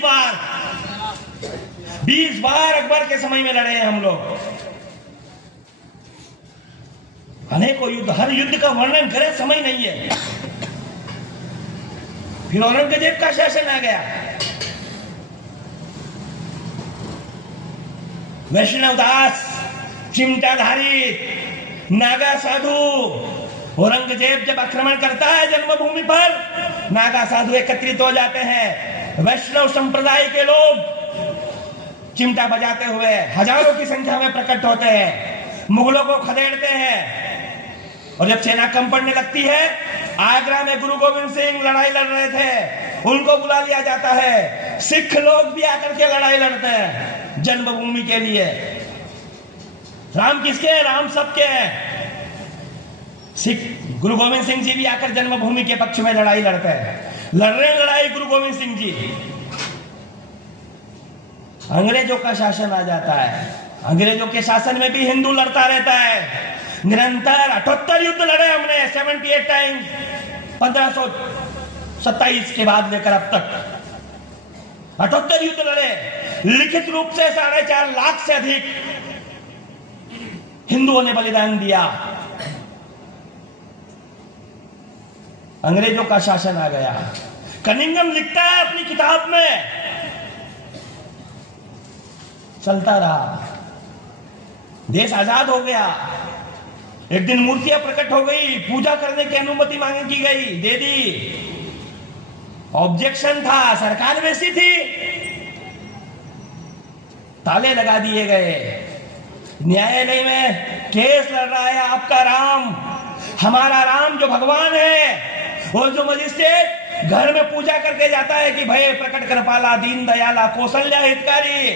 बार अकबर के समय में लड़े हैं हम लोग। अनेकों युद्ध, हर युद्ध का वर्णन करे समय नहीं है। फिर औरंगजेब का शासन आ गया। वैष्णवदास, चिमटाधारी, नागा साधु, औरंगजेब जब आक्रमण करता है जन्मभूमि पर, नागा साधु एकत्रित हो जाते हैं। वैष्णव संप्रदाय के लोग चिमटा बजाते हुए हजारों की संख्या में प्रकट होते हैं, मुगलों को खदेड़ते हैं। और जब सेना कम पड़ने लगती है, आगरा में गुरु गोविंद सिंह लड़ाई लड़ रहे थे, उनको बुला लिया जाता है। सिख लोग भी आकर के लड़ाई लड़ते हैं जन्मभूमि के लिए। राम किसके हैं? राम सबके हैं। सिख गुरु गोविंद सिंह जी भी आकर जन्मभूमि के पक्ष में लड़ाई लड़ते हैं। लड़ रहे लड़ाई गुरु गोविंद सिंह जी। अंग्रेजों का शासन आ जाता है। अंग्रेजों के शासन में भी हिंदू लड़ता रहता है। निरंतर 78 युद्ध लड़े हमने, 78 टाइम, 1527 के बाद लेकर अब तक 78 युद्ध लड़े। लिखित रूप से 4.5 लाख से अधिक हिंदुओं ने बलिदान दिया। अंग्रेजों का शासन आ गया। कनिंघम लिखता है अपनी किताब में, चलता रहा, देश आजाद हो गया, एक दिन मूर्तियां प्रकट हो गई, पूजा करने की अनुमति मांगी की गई, दे दी। ऑब्जेक्शन था, सरकार वैसी थी, ताले लगा दिए गए। न्यायालय में केस लड़ रहा है आपका राम, हमारा राम जो भगवान है, और जो मजिस्ट्रेट घर में पूजा करके जाता है कि भय प्रकट कृपाला दीन दयाला कौशल्या हितकारी,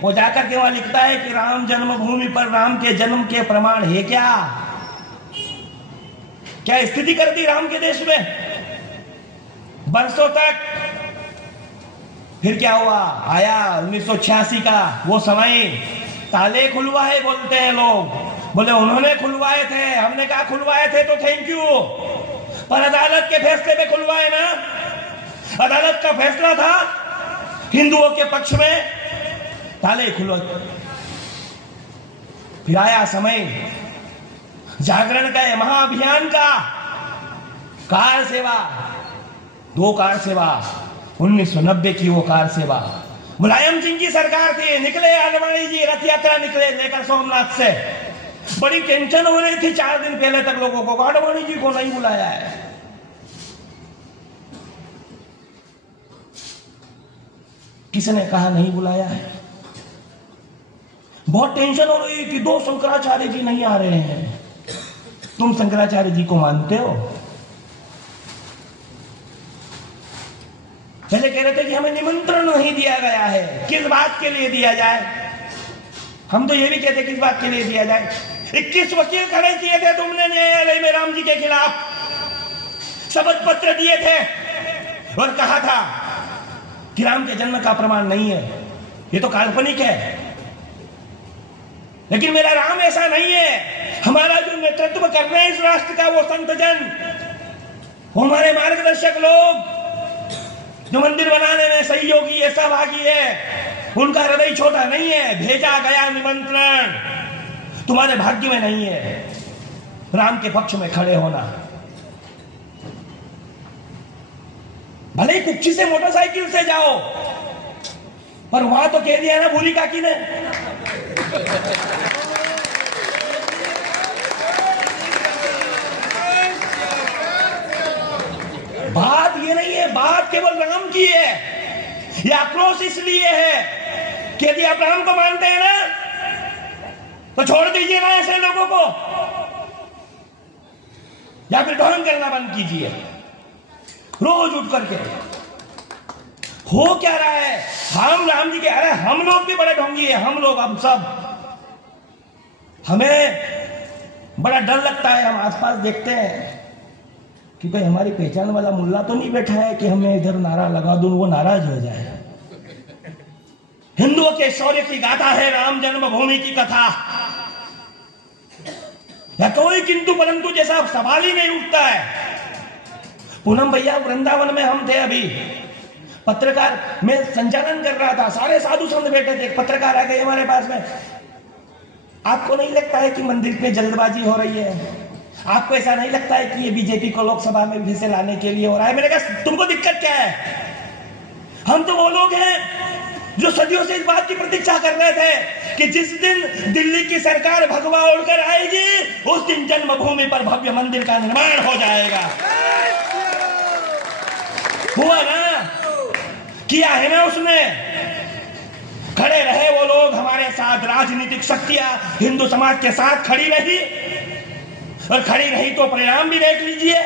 वो जाकर के वहां लिखता है कि राम जन्मभूमि पर राम के जन्म के प्रमाण है क्या? क्या स्थिति कर दी राम के देश में बरसों तक। फिर क्या हुआ? आया 1986 का वो समय, ताले खुलवाए बोलते हैं लोग, बोले उन्होंने खुलवाए थे, हमने कहा खुलवाए थे तो थैंक यू, पर अदालत के फैसले पे खुलवाए ना। अदालत का फैसला था हिंदुओं के पक्ष में, ताले खुलो। फिर आया समय जागरण का, महाअभियान का, कार सेवा, 2 कार सेवा, 1990 की वो कार सेवा, मुलायम सिंह की सरकार थी, निकले आडवाणी जी, रथ यात्रा निकले लेकर सोमनाथ से। बड़ी टेंशन हो रही थी 4 दिन पहले तक लोगों को, आडवाणी जी को नहीं बुलाया है। किसने कहा नहीं बुलाया है? बहुत टेंशन हो रही कि 2 शंकराचार्य जी नहीं आ रहे हैं। तुम शंकराचार्य जी को मानते हो? पहले कह रहे थे कि हमें निमंत्रण नहीं दिया गया है, किस बात के लिए दिया जाए? हम तो ये भी कहते किस बात के लिए दिया जाए। 21 वकील खड़े किए थे तुमने न्यायालय में राम जी के खिलाफ, शपथ पत्र दिए थे और कहा था कि राम के जन्म का प्रमाण नहीं है, ये तो काल्पनिक है। लेकिन मेरा राम ऐसा नहीं है। हमारा जो नेतृत्व कर रहे हैं इस राष्ट्र का, वो संत जन, वो हमारे मार्गदर्शक लोग जो मंदिर बनाने में सहयोगी है, सहभागी है, उनका हृदय छोटा नहीं है। भेजा गया निमंत्रण तुम्हारे भाग्य में नहीं है राम के पक्ष में खड़े होना। भले ही कुक्षी से मोटरसाइकिल से जाओ, पर वहां तो कह दिया ना भूली काकी ने, बात ये नहीं है, बात केवल राम की है। यह आक्रोश इसलिए है कि यदि आप राम को मानते हैं ना, तो छोड़ दीजिए ना ऐसे लोगों को, या फिर ढोंग करना बंद कीजिए रोज उठ करके। हो क्या रहा है? हम राम जी के, अरे हम लोग भी बड़े ढोंगी है, हम लोग, हम सब, हमें बड़ा डर लगता है। हम आसपास देखते हैं कि भाई हमारी पहचान वाला मुल्ला तो नहीं बैठा है कि हमें इधर नारा लगा दूं वो नाराज हो जाए। हिंदुओं के शौर्य की गाथा है राम जन्मभूमि की कथा, या कोई किंतु परंतु जैसा सवाल ही नहीं उठता है। पूनम भैया वृंदावन में हम थे, अभी पत्रकार, मैं संचालन कर रहा था, सारे साधु संत बैठे थे, पत्रकार आ गए हमारे पास में। आपको नहीं लगता है कि मंदिर पे जल्दबाजी हो रही है? आपको ऐसा नहीं लगता है कि ये बीजेपी को लोकसभा में फिर से लाने के लिए हो रहा है? मैंने कहा तुमको दिक्कत क्या है? हम तो वो लोग हैं जो सदियों से इस बात की प्रतीक्षा कर रहे थे कि जिस दिन दिल्ली की सरकार भगवा उड़कर आएगी, उस दिन जन्मभूमि पर भव्य मंदिर का निर्माण हो जाएगा। हुआ ना, किया है ना उसने। खड़े रहे वो लोग हमारे साथ, राजनीतिक शक्तियां हिंदू समाज के साथ खड़ी रही, और खड़ी रही तो परिणाम भी देख लीजिए,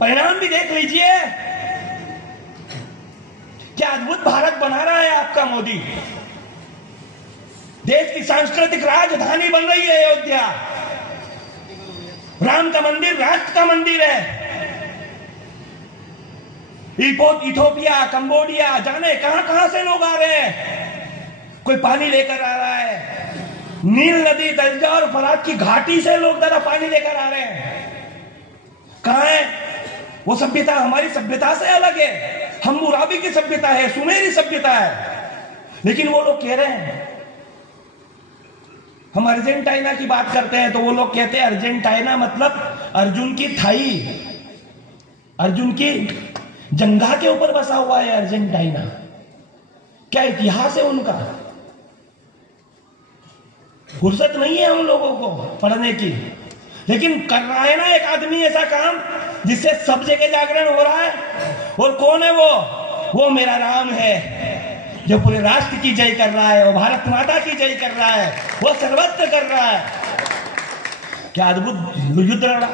परिणाम भी देख लीजिए। क्या अद्भुत भारत बना रहा है आपका मोदी। देश की सांस्कृतिक राजधानी बन रही है अयोध्या। राम का मंदिर राष्ट्र का मंदिर है। इथोपिया, कंबोडिया, जाने कहां कहां से लोग आ रहे हैं। कोई पानी लेकर आ रहा है, नील नदी, दलजा और फरात की घाटी से लोग जरा पानी लेकर आ रहे हैं। कहां है वो सभ्यता? हमारी सभ्यता से अलग है। हम्मुराबी की सभ्यता है, सुमेरी सभ्यता है। लेकिन वो लोग कह रहे हैं, हम अर्जेंटीना की बात करते हैं तो वो लोग कहते हैं अर्जेंटीना मतलब अर्जुन की थाई, अर्जुन की जंघा के ऊपर बसा हुआ है अर्जेंटीना। क्या इतिहास है उनका? फुर्सत नहीं है हम लोगों को पढ़ने की, लेकिन कर रहा है ना एक आदमी ऐसा काम जिससे सब जगह जागरण हो रहा है। और कौन है वो मेरा राम है, जो पूरे राष्ट्र की जय कर रहा है, वो भारत माता की जय कर रहा है, वो सर्वत्र कर रहा है। क्या अद्भुत युद्ध लड़ा।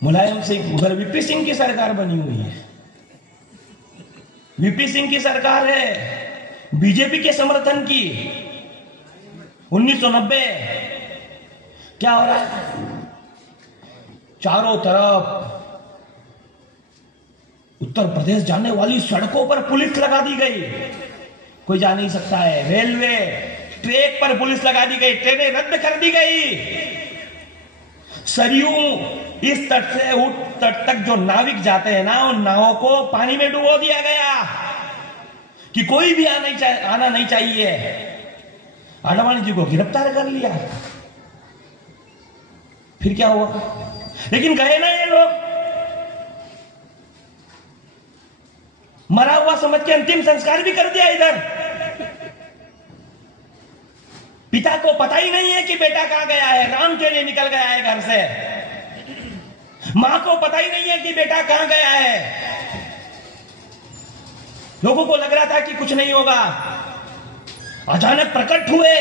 मुलायम सिंह, उधर वीपी सिंह की सरकार बनी हुई है, वीपी सिंह की सरकार है बीजेपी के समर्थन की। 1990 क्या हो रहा है, चारों तरफ उत्तर प्रदेश जाने वाली सड़कों पर पुलिस लगा दी गई, कोई जा नहीं सकता है। रेलवे ट्रैक पर पुलिस लगा दी गई, ट्रेनें रद्द कर दी गई। सरयू इस तट से उस तट तक जो नाविक जाते हैं ना, उन नावों को पानी में डुबो दिया गया कि कोई भी आना नहीं चाहिए। आडवाणी जी को गिरफ्तार कर लिया। फिर क्या हुआ, लेकिन गए ना ये लोग, मरा हुआ समझ के अंतिम संस्कार भी कर दिया। इधर पिता को पता ही नहीं है कि बेटा कहां गया है, राम के लिए निकल गया है घर से। मां को पता ही नहीं है कि बेटा कहां गया है। लोगों को लग रहा था कि कुछ नहीं होगा, अचानक प्रकट हुए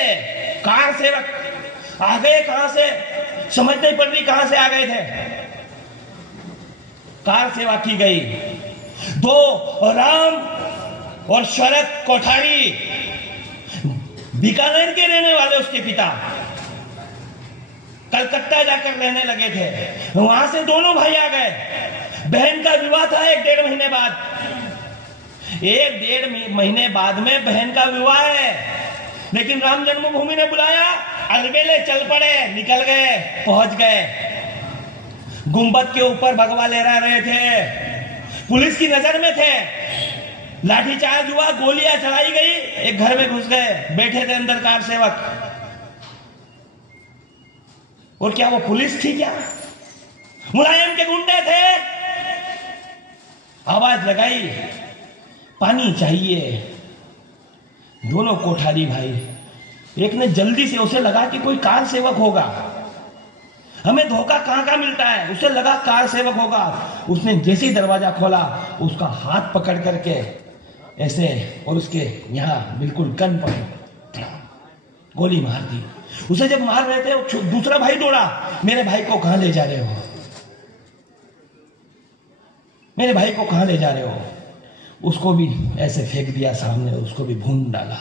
कार सेवक। आ गए कहां से समझ नहीं पड़ रही, कहां से आ गए थे। कार सेवा की गई। दो राम और शरद कोठारी, बीकानेर के रहने वाले उसके पिता, कलकत्ता जाकर रहने लगे थे। वहां से दोनों भाई आ गए। बहन का विवाह था 1-1.5 महीने बाद। 1-1.5 महीने बाद में बहन का विवाह है, लेकिन राम जन्मभूमि ने बुलाया, अलबेले चल पड़े, निकल गए, पहुंच गए। गुंबद के ऊपर भगवा लहरा रहे थे, पुलिस की नजर में थे। लाठीचार्ज हुआ, गोलियां चलाई गई, एक घर में घुस गए, बैठे थे अंदर कार सेवक। और क्या वो पुलिस थी क्या, मुलायम के गुंडे थे। आवाज लगाई, पानी चाहिए। दोनों कोठारी भाई, एक ने जल्दी से, उसे लगा कि कोई कार सेवक होगा, हमें धोखा कहां का मिलता है, उसे लगा कार सेवक होगा। उसने जैसे ही दरवाजा खोला, उसका हाथ पकड़ करके ऐसे, और उसके यहां बिल्कुल कन पर गोली मार दी। उसे जब मार रहे थे, दूसरा भाई दौड़ा, मेरे भाई को कहां ले जा रहे हो, मेरे भाई को कहां ले जा रहे हो। उसको भी ऐसे फेंक दिया सामने, उसको भी भून डाला।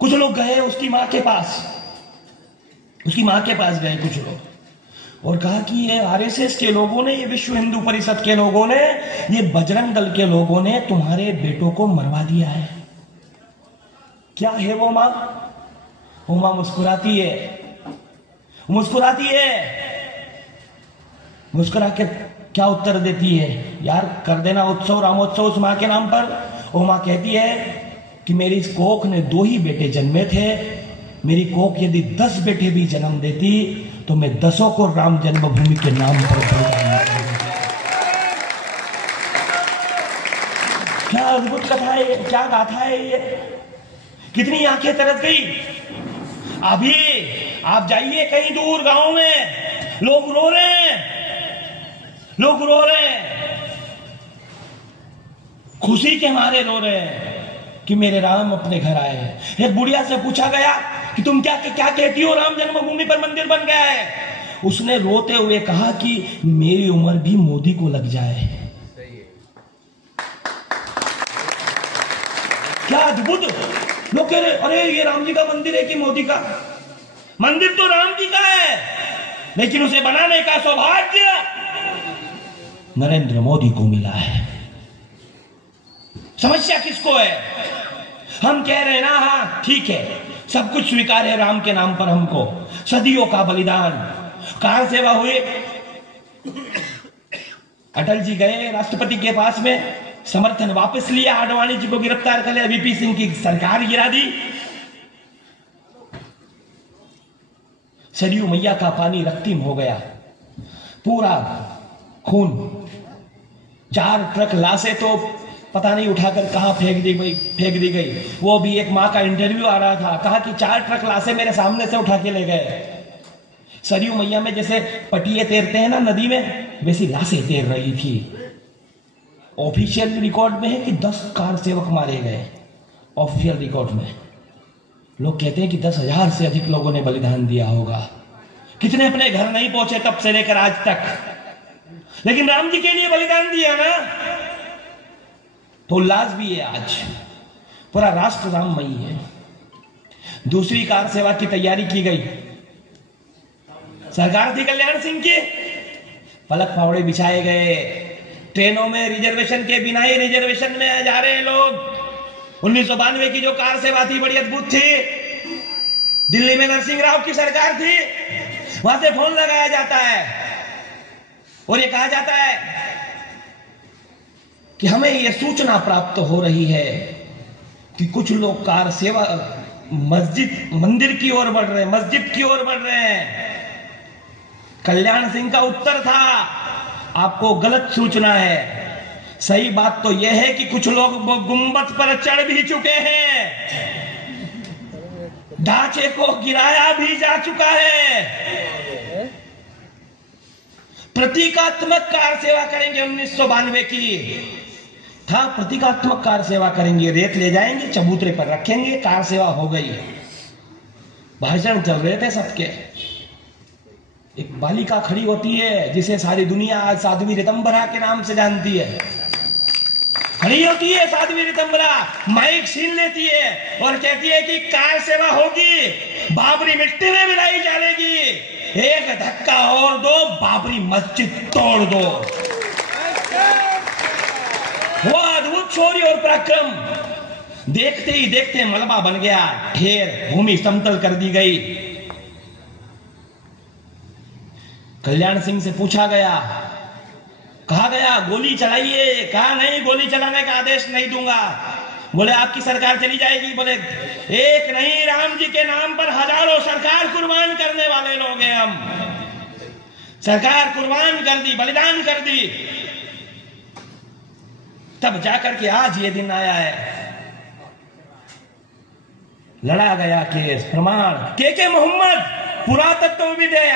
कुछ लोग गए उसकी मां के पास, उसकी मां के पास गए कुछ लोग, और कहा कि ये आरएसएस के लोगों ने, ये विश्व हिंदू परिषद के लोगों ने, ये बजरंग दल के लोगों ने तुम्हारे बेटों को मरवा दिया है। क्या है वो मां? वो मां मुस्कुराती है, मुस्कुराती है, मुस्कुरा के क्या उत्तर देती है, यार कर देना उत्सव, रामोत्सव उस मां के नाम पर। वो मां कहती है कि मेरी कोख ने 2 ही बेटे जन्मे थे, मेरी कोख यदि 10 बेटे भी जन्म देती तो मैं 10 को राम जन्मभूमि के नाम पर बलिदान दूंगी। क्या अद्भुत कथा है, क्या गाथा है ये, कितनी आंखें तरस गई। अभी आप जाइए कहीं दूर गांव में, लोग रो रहे हैं, लोग रो रहे हैं, खुशी के मारे रो रहे हैं कि मेरे राम अपने घर आए हैं। एक बुढ़िया से पूछा गया कि तुम क्या कहती हो, राम जन्मभूमि पर मंदिर बन गया है। उसने रोते हुए कहा कि मेरी उम्र भी मोदी को लग जाए। क्या अद्भुत। लोग कह रहे अरे ये राम जी का मंदिर है कि मोदी का? मंदिर तो राम जी का है, लेकिन उसे बनाने का सौभाग्य नरेंद्र मोदी को मिला है। समस्या किसको है? हम कह रहे हैं ना, हाँ ठीक है, सब कुछ स्वीकार है राम के नाम पर, हमको सदियों का बलिदान। कार सेवा हुई, अटल जी गए राष्ट्रपति के पास में, समर्थन वापस लिया, आडवाणी जी को गिरफ्तार कर लिया, वीपी सिंह की सरकार गिरा दी। सरयू मैया का पानी रक्तिम हो गया, पूरा खून। 4 ट्रक लाशें तो पता नहीं उठाकर कहाँ फेंक दी गई। वो भी एक माँ का इंटरव्यू आ रहा था, कहा कि 4 ट्रक लाशें मेरे सामने से उठा के ले गए। सरयू मैया में जैसे पटिए तैरते हैं ना नदी में, वैसी लाशें तैर रही थी। ऑफिशियल रिकॉर्ड में है कि 10 कार सेवक मारे गए। ऑफिशियल रिकॉर्ड में लोग कहते हैं कि 10,000 से अधिक लोगों ने बलिदान दिया होगा। कितने अपने घर नहीं पहुंचे तब से लेकर आज तक, लेकिन राम जी के लिए बलिदान दिया ना, तो उल्लास भी है। आज पूरा राष्ट्र राममयी है। दूसरी कार सेवा की तैयारी की गई। सरकार थी कल्याण सिंह की, पलक फावड़े बिछाए गए। ट्रेनों में रिजर्वेशन के बिना ही रिजर्वेशन में जा रहे हैं लोग। 1992 की जो कार सेवा थी बड़ी अद्भुत थी। दिल्ली में नरसिंह राव की सरकार थी, वहां से फोन लगाया जाता है और ये कहा जाता है कि हमें यह सूचना प्राप्त हो रही है कि कुछ लोग कार सेवा मंदिर की ओर बढ़ रहे हैं, मस्जिद की ओर बढ़ रहे हैं। कल्याण सिंह का उत्तर था, आपको गलत सूचना है। सही बात तो यह है कि कुछ लोग गुंबद पर चढ़ भी चुके हैं, ढांचे को गिराया भी जा चुका है। प्रतीकात्मक कार सेवा करेंगे 1992 की था। प्रतीकात्मक कार सेवा करेंगे, रेत ले जाएंगे, चबूतरे पर रखेंगे, कार सेवा हो गई। भाषण चल रहे थे सबके। एक बालिका खड़ी होती है जिसे सारी दुनिया आज साध्वी ऋतंबरा के नाम से जानती है। खड़ी होती है साध्वी ऋतंबरा, माइक छीन लेती है और कहती है कि कार सेवा होगी, बाबरी मिट्टी में मिलाई जाएगी, एक धक्का और दो, बाबरी मस्जिद तोड़ दो। वो अद्भुत शौर्य और पराक्रम देखते ही देखते मलबा बन गया, ढेर, भूमि समतल कर दी गई। कल्याण सिंह से पूछा गया, कहा गया गोली चलाइए, कहा नहीं, गोली चलाने का आदेश नहीं दूंगा। बोले आपकी सरकार चली जाएगी। बोले एक नहीं, राम जी के नाम पर हजारों सरकार कुर्बान करने वाले लोग हैं हम। सरकार कुर्बान कर दी, बलिदान कर दी, तब जाकर के आज ये दिन आया है। लड़ा गया केस, प्रमाण। के मोहम्मद पुरातत्वविद है,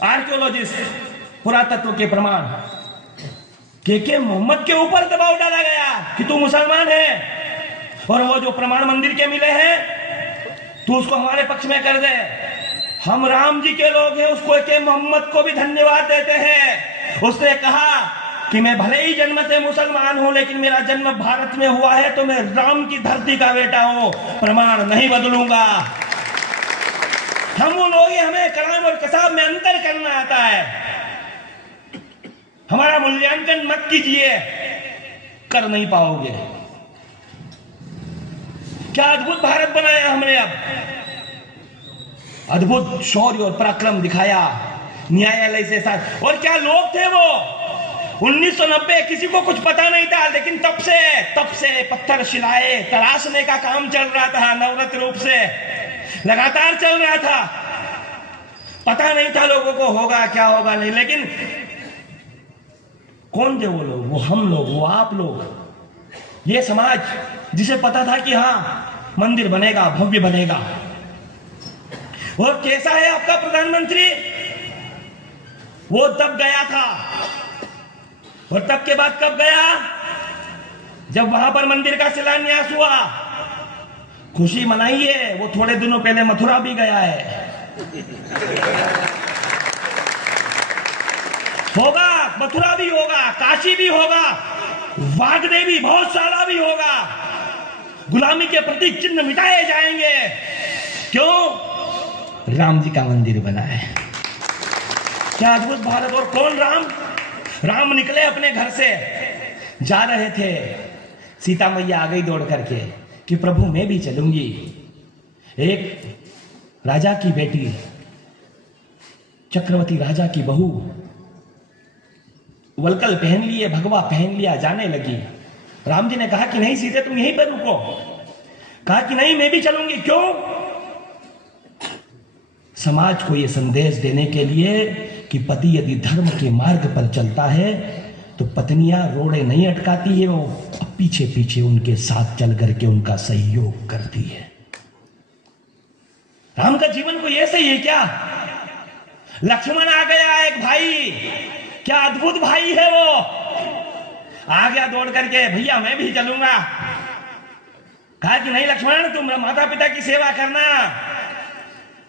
आर्कियोलॉजिस्ट, पुरातत्व के प्रमाण। के मोहम्मद के ऊपर दबाव डाला गया कि तू मुसलमान है और वो जो प्रमाण मंदिर के मिले हैं तू उसको हमारे पक्ष में कर दे। हम राम जी के लोग हैं, उसको के मोहम्मद को भी धन्यवाद देते हैं। उसने कहा कि मैं भले ही जन्म से मुसलमान हूं, लेकिन मेरा जन्म भारत में हुआ है तो मैं राम की धरती का बेटा हूं, प्रमाण नहीं बदलूंगा। हम वो लोग हैं, हमें कलाम और कसाब में अंतर करना आता है। हमारा मूल्यांकन मत कीजिए, कर नहीं पाओगे। क्या अद्भुत भारत बनाया हमने, अब अद्भुत शौर्य और पराक्रम दिखाया न्यायालय से साथ। और क्या लोग थे वो। 1990 किसी को कुछ पता नहीं था, लेकिन तब से पत्थर शिलाएं तराशने का काम चल रहा था, नवरत रूप से लगातार चल रहा था। पता नहीं था लोगों को होगा क्या होगा नहीं, लेकिन कौन थे वो लोग? वो हम लोग, वो आप लोग, ये समाज जिसे पता था कि हाँ मंदिर बनेगा, भव्य बनेगा। और कैसा है आपका प्रधानमंत्री? वो तब गया था, और तब के बाद कब गया? जब वहां पर मंदिर का शिलान्यास हुआ। खुशी मनाइए, वो थोड़े दिनों पहले मथुरा भी गया है। होगा, मथुरा भी होगा, काशी भी होगा, वागदेवी बहुत सारा भी होगा। गुलामी के प्रतीक चिन्ह मिटाए जाएंगे। क्यों? राम जी का मंदिर बना है। क्या अद्भुत भारत। और कौन राम? राम निकले अपने घर से, जा रहे थे, सीता मैया आ गई दौड़ करके कि प्रभु मैं भी चलूंगी। एक राजा की बेटी, चक्रवर्ती राजा की बहू, वलकल पहन लिए, भगवा पहन लिया, जाने लगी। राम जी ने कहा कि नहीं सीते तुम यहीं पर रुको। कहा कि नहीं मैं भी चलूंगी। क्यों? समाज को यह संदेश देने के लिए कि पति यदि धर्म के मार्ग पर चलता है तो पत्नियां रोड़े नहीं अटकाती है, वो पीछे पीछे उनके साथ चल करके उनका सहयोग करती है। राम का जीवन को ये सही है क्या? लक्ष्मण आ गया एक भाई, क्या अद्भुत भाई है वो, आ गया दौड़ करके, भैया मैं भी चलूंगा। कहा कि नहीं लक्ष्मण, तुम माता पिता की सेवा करना।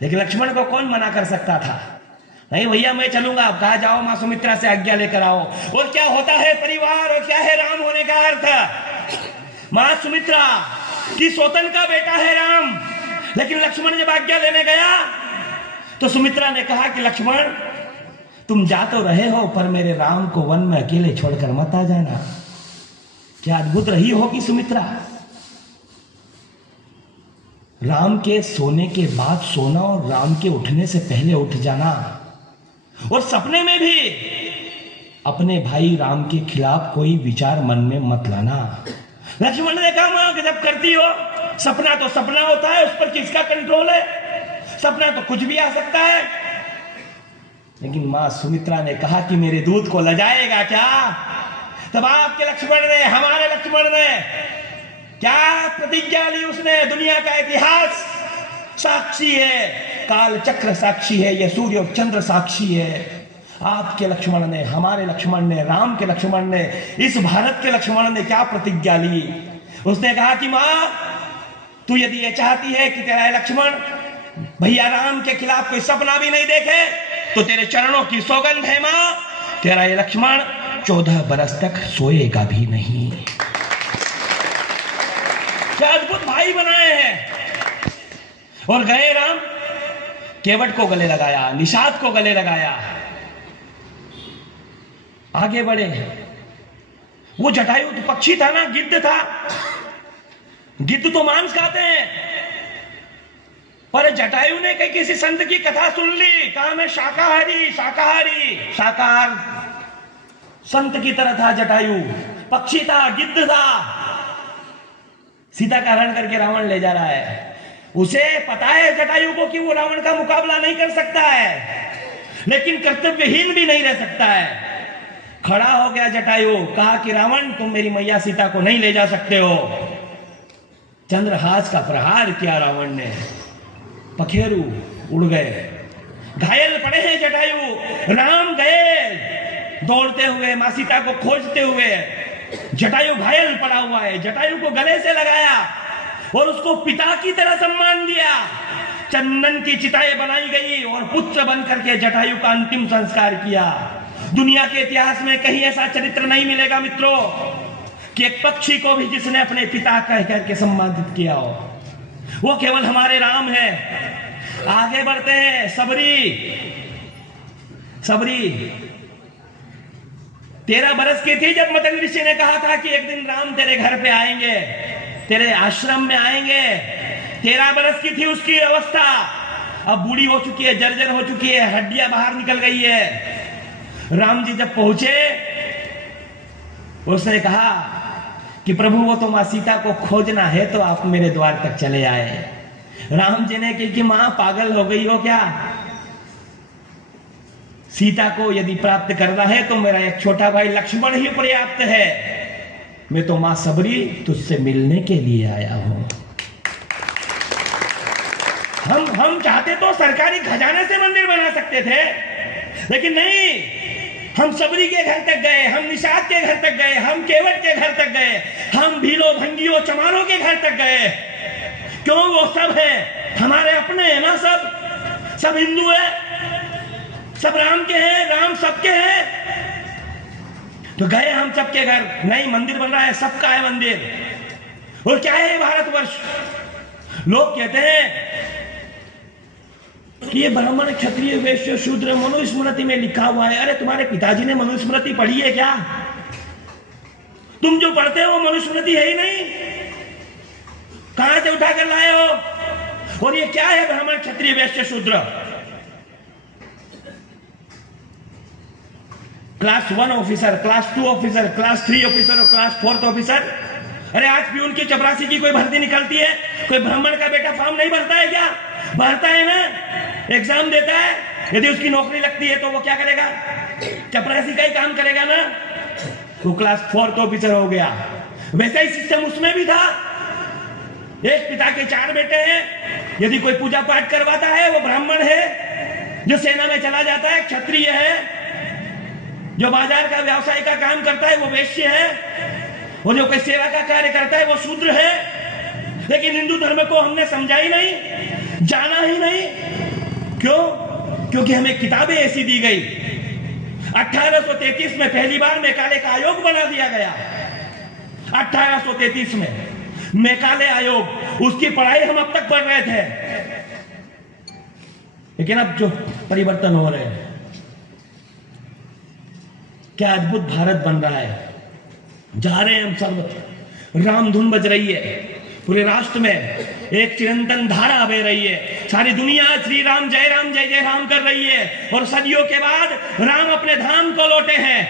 लेकिन लक्ष्मण को कौन मना कर सकता था? नहीं भैया मैं चलूंगा। अब कहा जाओ मां सुमित्रा से आज्ञा लेकर आओ। और क्या होता है परिवार, और क्या है राम होने का अर्थ? मां सुमित्रा की सौतन का बेटा है राम। लेकिन लक्ष्मण जब आज्ञा लेने गया तो सुमित्रा ने कहा कि लक्ष्मण तुम जा तो रहे हो, पर मेरे राम को वन में अकेले छोड़कर मत आ जाना। क्या अद्भुत रही होगी सुमित्रा। राम के सोने के बाद सोना और राम के उठने से पहले उठ जाना, और सपने में भी अपने भाई राम के खिलाफ कोई विचार मन में मत लाना। लक्ष्मण ने कहा मां जब करती हो, सपना तो सपना होता है, उस पर किसका कंट्रोल है? सपना तो कुछ भी आ सकता है। लेकिन मां सुमित्रा ने कहा कि मेरे दूध को लजाएगा क्या? तब आपके लक्ष्मण ने, हमारे लक्ष्मण ने क्या प्रतिज्ञा ली? उसने दुनिया का इतिहास साक्षी है, काल चक्र साक्षी है, यह सूर्य और चंद्र साक्षी है। आपके लक्ष्मण ने, हमारे लक्ष्मण ने, राम के लक्ष्मण ने, इस भारत के लक्ष्मण ने क्या प्रतिज्ञा ली? उसने कहा कि मां तू यदि ये चाहती है कि तेरा लक्ष्मण भैया राम के खिलाफ कोई सपना भी नहीं देखे, तो तेरे चरणों की सौगंध है मां, तेरा ये लक्ष्मण 14 बरस तक सोएगा भी नहीं। क्या अद्भुत भाई बनाए हैं। और गए राम, केवट को गले लगाया, निषाद को गले लगाया, आगे बढ़े। वो जटायु तो पक्षी था ना, गिद्ध था। गिद्ध तो मांस खाते हैं, पर जटायु ने कहीं किसी संत की कथा सुन ली, कहा मैं शाकाहारी शाकाहारी। शाकाहार संत की तरह था जटायु, पक्षी था, गिद्ध था। सीता का हरण करके रावण ले जा रहा है। उसे पता है जटायु को कि वो रावण का मुकाबला नहीं कर सकता है, लेकिन कर्तव्यहीन भी नहीं रह सकता है। खड़ा हो गया जटायु, कहा कि रावण तुम मेरी मैया सीता को नहीं ले जा सकते हो। चंद्रहास का प्रहार किया रावण ने, पखेरु उड़ गए, घायल पड़े हैं जटायु। राम गए दौड़ते हुए मां सीता को खोजते हुए, जटायु घायल पड़ा हुआ है। जटायु को गले से लगाया और उसको पिता की तरह सम्मान दिया। चंदन की चिताएं बनाई गई और पुत्र बन करके जटायु का अंतिम संस्कार किया। दुनिया के इतिहास में कहीं ऐसा चरित्र नहीं मिलेगा मित्रों कि एक पक्षी को भी जिसने अपने पिता कह करके सम्मानित किया हो। वो केवल हमारे राम है। आगे बढ़ते हैं। सबरी 13 बरस की थी जब मतंग ऋषि ने कहा था कि एक दिन राम तेरे घर पे आएंगे, तेरे आश्रम में आएंगे। 13 बरस की थी उसकी अवस्था। अब बूढ़ी हो चुकी है, जर्जर हो चुकी है, हड्डियां बाहर निकल गई है। राम जी जब पहुंचे, उसने कहा कि प्रभु वो तो मां सीता को खोजना है, तो आप मेरे द्वार तक चले आए। राम जी ने कहा कि मां पागल हो गई हो क्या? सीता को यदि प्राप्त करना है तो मेरा एक छोटा भाई लक्ष्मण ही पर्याप्त है। मैं तो मां सबरी तुझसे मिलने के लिए आया हूं। हम चाहते तो सरकारी खजाने से मंदिर बना सकते थे, लेकिन नहीं। हम सबरी के घर तक गए, हम निषाद के घर तक गए, हम केवट के घर तक गए, हम भीलों भंगियों चमारों के घर तक गए। क्यों? वो सब है हमारे अपने हैं ना, सब हिंदू है, सब राम के हैं, राम सबके हैं। तो गए हम सबके घर। नहीं, मंदिर बन रहा है, सबका है मंदिर। और क्या है भारतवर्ष? लोग कहते हैं कि ये ब्राह्मण क्षत्रिय वैश्य शूद्र मनुस्मृति में लिखा हुआ है। अरे तुम्हारे पिताजी ने मनुस्मृति पढ़ी है क्या? तुम जो पढ़ते हो मनुस्मृति है ही नहीं, कहां से उठाकर लाए हो? और ये क्या है ब्राह्मण क्षत्रिय वैश्य शूद्र? Class 1 officer, class 2 officer, class 3 officer और क्लास 4 ऑफिसर। अरे आज प्यून की चपरासी की कोई भर्ती निकलती है, कोई ब्राह्मण का बेटा फॉर्म नहीं भरता है क्या? भरता है ना, एग्जाम देता है। यदि उसकी नौकरी लगती है तो वो क्या करेगा? चपरासी का ही काम करेगा ना। वो क्लास 4th ऑफिसर हो गया। वैसा ही सिस्टम उसमें भी था। एक पिता के 4 बेटे हैं, यदि कोई पूजा पाठ करवाता है वो ब्राह्मण है, जो सेना में चला जाता है क्षत्रिय है, जो बाजार का व्यवसाय का काम करता है वो वैश्य है, और जो कोई सेवा का कार्य करता है वो शूद्र है। लेकिन हिंदू धर्म को हमने समझा ही नहीं, जाना ही नहीं। क्यों? क्योंकि हमें किताबें ऐसी दी गई। 1833 में पहली बार मैकाले का आयोग बना दिया गया। 1833 में मैकाले आयोग, उसकी पढ़ाई हम अब तक पढ़ रहे थे। लेकिन अब जो परिवर्तन हो रहे हैं, क्या अद्भुत भारत बन रहा है। जा रहे हैं हम सर्वत्र, रामधुन बज रही है पूरे राष्ट्र में, एक चिरंतन धारा बह रही है। सारी दुनिया श्री राम जय राम कर रही है। और सदियों के बाद राम अपने धाम को लौटे हैं,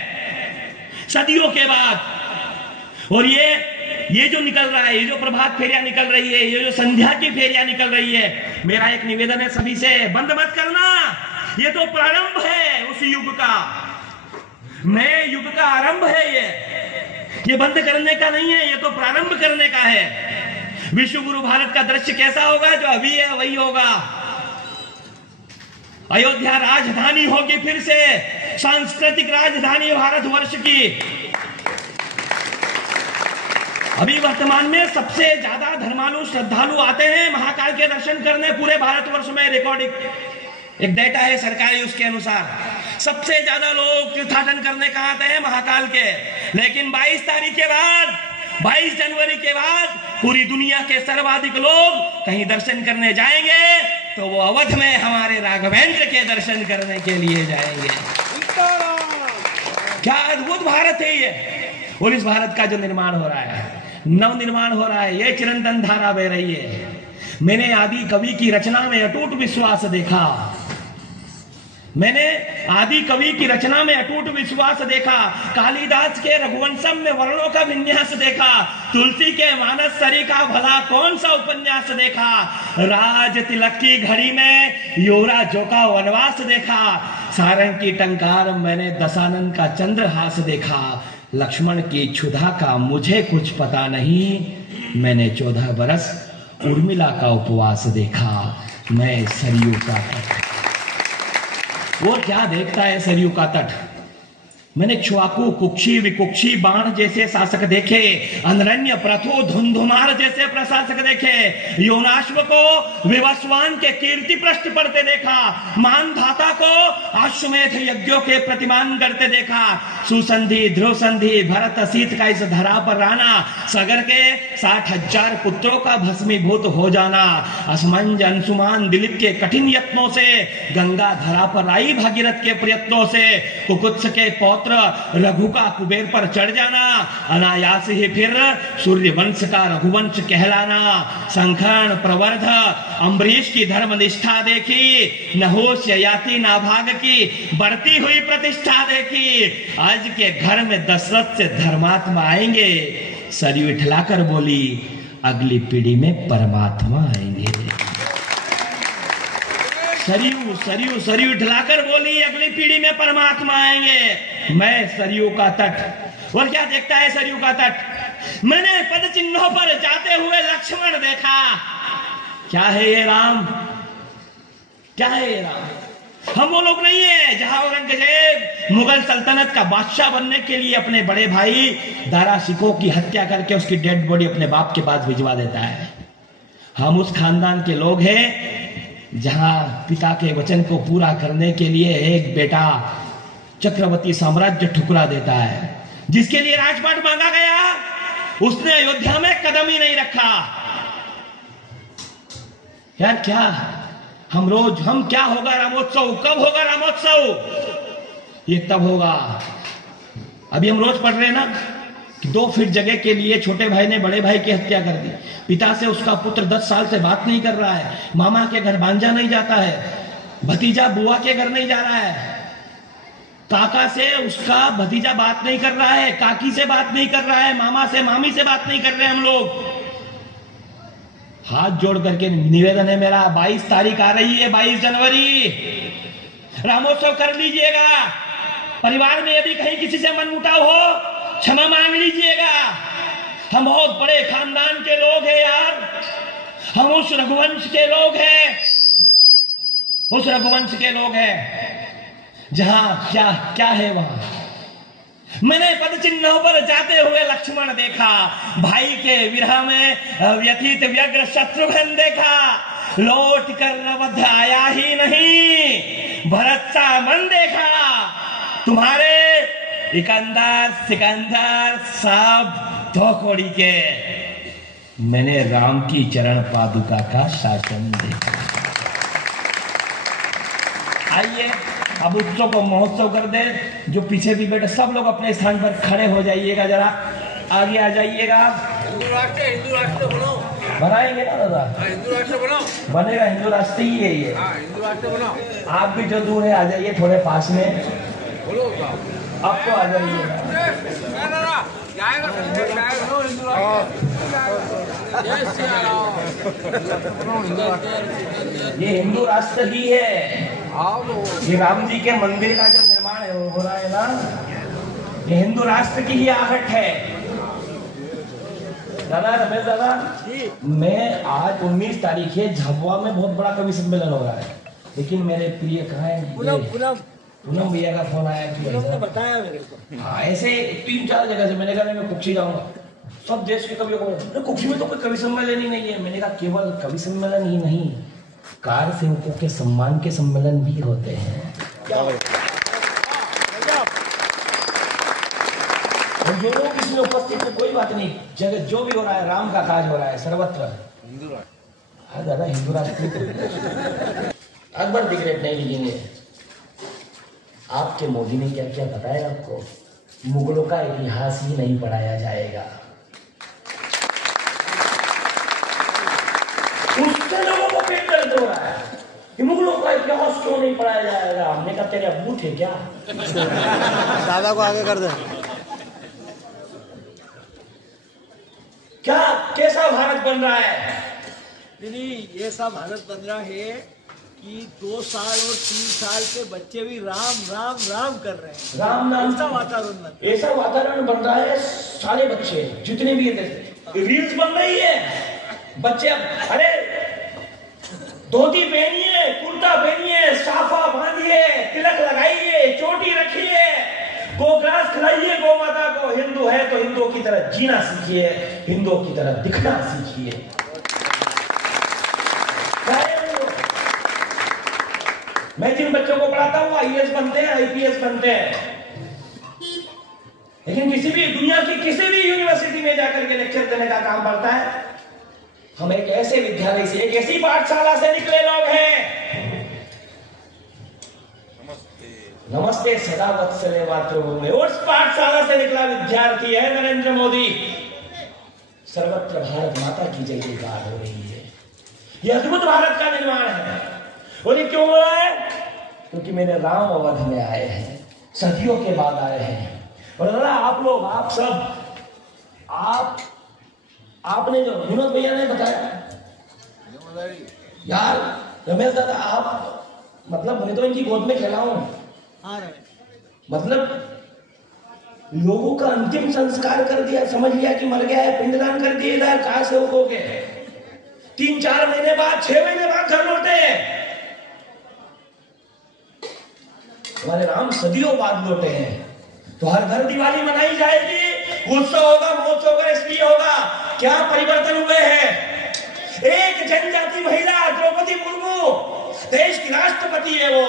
सदियों के बाद। और ये जो निकल रहा है, ये जो प्रभात फेरियां निकल रही है, ये जो संध्या की फेरियां निकल रही है, मेरा एक निवेदन है सभी से, बंद मत करना। ये तो प्रारंभ है उस युग का, नए युग का आरंभ है। ये बंद करने का नहीं है, ये तो प्रारंभ करने का है। विश्व गुरु भारत का दृश्य कैसा होगा? जो अभी है वही होगा। अयोध्या राजधानी होगी फिर से, सांस्कृतिक राजधानी भारतवर्ष की। अभी वर्तमान में सबसे ज्यादा धर्मालु श्रद्धालु आते हैं महाकाल के दर्शन करने पूरे भारतवर्ष में। रिकॉर्डिंग एक डेटा है सरकारी, उसके अनुसार सबसे ज्यादा लोग तीर्थाटन करने कहाँ आते हैं? महाकाल के। लेकिन 22 तारीख के बाद, 22 जनवरी के बाद पूरी दुनिया के सर्वाधिक लोग कहीं दर्शन करने जाएंगे तो वो अवध में हमारे राघवेंद्र के दर्शन करने के लिए जाएंगे। क्या अद्भुत भारत है ये। और इस भारत का जो निर्माण हो रहा है, नव निर्माण हो रहा है, ये चिरंतन धारा बह रही है। मैंने आदि कवि की रचना में अटूट विश्वास देखा। मैंने आदि कवि की रचना में अटूट विश्वास देखा। कालिदास के रघुवंशम में वर्णों का विन्यास देखा। तुलसी के मानस सरी का भला कौन सा उपन्यास देखा। राज तिलक की घड़ी में युवराजों का वनवास देखा। सारंग की टंकार मैंने दशानन का चंद्रहास देखा। लक्ष्मण की क्षुधा का मुझे कुछ पता नहीं। मैंने 14 बरस उर्मिला का उपवास देखा। मैं सरयू का तट। वो क्या देखता है सरयू का तट? मैंने क्षुआकू, कुक्षी, विकुक्षी, बाण जैसे शासक देखे। अनरण्य, प्रथु, धुंधुमार जैसे प्रशासक देखे। योनाश्व को विवस्वान के कीर्ति पृष्ठ पढ़ते देखा। मानधाता को अश्वमेध यज्ञों के प्रतिमान करते देखा। सुसंधि, ध्रुव संधि, भरत शीत का इस धरा पर रहना। सगर के 60,000 पुत्रों का भस्मीभूत हो जाना। असमंज, अंशुमान, दिलीप के कठिन यत्नों से गंगा धरा पर आई भागीरथ के प्रयत्नों से कुकुत्स के पौत्र रघु का कुबेर पर चढ़ जाना। अनायास ही फिर सूर्य वंश का रघुवंश कहलाना। संखर्ण, प्रवर्ध, अम्बरीश की धर्म निष्ठा देखी। नहोश, ययाति, नाभाग की बढ़ती हुई प्रतिष्ठा देखी। आज के घर में दशरथ से धर्मात्मा आएंगे। सरयू इठलाकर बोली, अगली पीढ़ी में परमात्मा आएंगे। सरयू सरयू सरयू ढलाकर बोली, अगली पीढ़ी में परमात्मा आएंगे। मैं सरयू का तट। और क्या देखता है सरयू का तट? मैंने पद चिन्हों पर जाते हुए लक्ष्मण देखा। क्या है ये राम? क्या है ये राम? हम वो लोग नहीं है जहां औरंगजेब मुगल सल्तनत का बादशाह बनने के लिए अपने बड़े भाई दारा शिकोह की हत्या करके उसकी डेड बॉडी अपने बाप के पास भिजवा देता है। हम उस खानदान के लोग हैं जहां पिता के वचन को पूरा करने के लिए एक बेटा चक्रवर्ती साम्राज्य ठुकरा देता है। जिसके लिए राजपाट मांगा गया, उसने अयोध्या में कदम ही नहीं रखा। यार क्या हम क्या होगा रामोत्सव? कब होगा रामोत्सव? ये तब होगा। अभी हम रोज पढ़ रहे हैं ना कि 2 फीट जगह के लिए छोटे भाई ने बड़े भाई की हत्या कर दी। पिता से उसका पुत्र 10 साल से बात नहीं कर रहा है। मामा के घर भांजा नहीं जाता है। भतीजा बुआ के घर नहीं जा रहा है। काका से उसका भतीजा बात नहीं कर रहा है। काकी से बात नहीं कर रहा है। मामा से, मामी से बात नहीं कर रहे हम लोग। हाथ जोड़ करके निवेदन है मेरा, 22 तारीख आ रही है, 22 जनवरी, रामोत्सव कर लीजिएगा। परिवार में यदि कहीं किसी से मनमुटाव हो क्षमा मांग लीजिएगा, हम बहुत बड़े खानदान के लोग हैं यार, हम उस रघुवंश के लोग हैं, उस रघुवंश के लोग हैं जहां क्या क्या है वहां। मैंने पद चिन्हों पर जाते हुए लक्ष्मण देखा, भाई के विरह में व्यथित व्यग्र शत्रुघ्न देखा, लौट कर अवध आया ही नहीं, भरत सा मन देखा, तुम्हारे इकंदर सिकंदर सब धोखोड़ी के। मैंने राम की चरण पादुका का शासन देखा। आइए अब उत्सव को महोत्सव कर दे। जो पीछे भी बैठे सब लोग अपने स्थान पर खड़े हो जाइएगा, जरा आगे आ जाइएगा। हिंदू राष्ट्र बनाओ, बनाएंगे ना दादा? हिंदू राष्ट्र बनाओ, बनेगा, हिंदू राष्ट्र ही है ये। हिंदू राष्ट्र बनाओ। आप भी जो दूर है आ जाइए, थोड़े पास में बोलो आपको आ जाइएगा। ये हिंदू राष्ट्र ही है। ये राम जी के मंदिर का जो निर्माण हो रहा है ना, ये हिंदू राष्ट्र की ही आहट है। दादा रमेश दादा, मैं आज 19 तारीख है, झाबुआ में बहुत बड़ा कवि सम्मेलन हो रहा है, लेकिन मेरे प्रिय कहाँ है? पूनम भैया का फोन आया कि बताया मेरे को। हाँ, ऐसे 3-4 जगह से मैंने कहा मैं कुक्षी जाऊंगा, सब देश के कवियों को, कुक्षी में तो कोई कवि सम्मेलन ही नहीं है। मैंने कहा केवल कवि सम्मेलन ही नहीं, कार सेवकों के सम्मान के सम्मेलन भी होते हैं। और जो लोग इसमें उपस्थित है, कोई बात नहीं, जगह जो भी हो रहा है, राम का काज हो रहा है सर्वत्र। हाँ दादा, हिंदू राष्ट्र अकबर डिक्रेट नहीं लिखेंगे। आपके मोदी ने क्या क्या बताया आपको? मुगलों का इतिहास ही नहीं पढ़ाया जाएगा, उससे लोगों को पेट दर्द हो रहा है कि मुगलों का इतिहास क्यों नहीं पढ़ाया जाएगा। हमने कहा तेरे अब्बू थे क्या? दादा को आगे कर दे। क्या कैसा भारत बन रहा है? नहीं, ये सब भारत बन रहा है कि 2 साल और 3 साल के बच्चे भी राम राम राम कर रहे हैं। राम नाम ऐसा वातावरण, ऐसा वातावरण बन रहा है। सारे बच्चे जितने भी रील्स बन रही है, बच्चे अरे धोती पहनिए, कुर्ता पहनिए, साफा बांधिए, तिलक लगाइए, चोटी रखिए, गोग्रास खिलाइए गौ माता को। हिंदू है तो हिंदुओं की तरह जीना सीखिए, हिंदुओं की तरह दिखना सीखिए। मैं जिन बच्चों को पढ़ाता हूँ IAS बनते हैं, IPS बनते हैं, लेकिन किसी भी दुनिया की किसी भी यूनिवर्सिटी में जाकर के लेक्चर देने का काम पड़ता है। हम एक ऐसे विद्यालय से, एक ऐसी पाठशाला से निकले लोग हैं। नमस्ते सदा वत्सले मातृभूमि, उस पाठशाला से निकला विद्यार्थी है नरेंद्र मोदी। सर्वत्र भारत माता की जय जयकार हो रही है। यह अद्भुत भारत का निर्माण है। और ये क्यों हो रहा है? क्योंकि मेरे राम अवध में आए हैं, सदियों के बाद आए हैं। और दादा आप लोग, आप सब, आपने जो विनोद भैया ने बताया यार, रमेश दादा आप, मतलब मैं तो इनकी गोद में खेला हूं। मतलब लोगों का अंतिम संस्कार कर दिया, समझ लिया कि मर गया है, पिंडदान कर दिए इधर कहा से हो गए। 3-4 महीने बाद, 6 महीने बाद घर लौटे हैं। हमारे राम सदियों बाद लौटे हैं। तो हर घर दिवाली मनाई जाएगी, उत्सव होगा, महोत्सव होगा। इसलिए होगा क्या परिवर्तन हुए हैं? एक जनजाति महिला द्रौपदी मुर्मू देश की राष्ट्रपति है। वो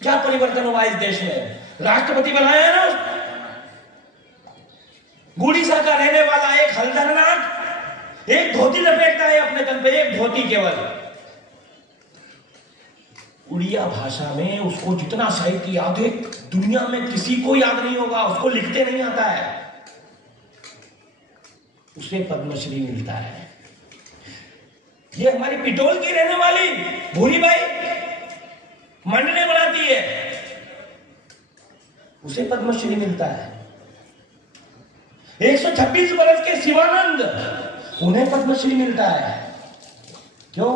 क्या परिवर्तन हुआ इस देश में? राष्ट्रपति बनाया है ना। गुड़ीसा का रहने वाला एक हल्दरनाथ एक धोती लपेटता है अपने तन पे, एक धोती केवल। उड़िया भाषा में उसको जितना साहित्य याद है दुनिया में किसी को याद नहीं होगा, उसको लिखते नहीं आता है, उसे पद्मश्री मिलता है। ये हमारी पिटोल की रहने वाली भूरी बाई मंडने बनाती है, उसे पद्मश्री मिलता है। 126 वर्ष के शिवानंद, उन्हें पद्मश्री मिलता है। क्यों?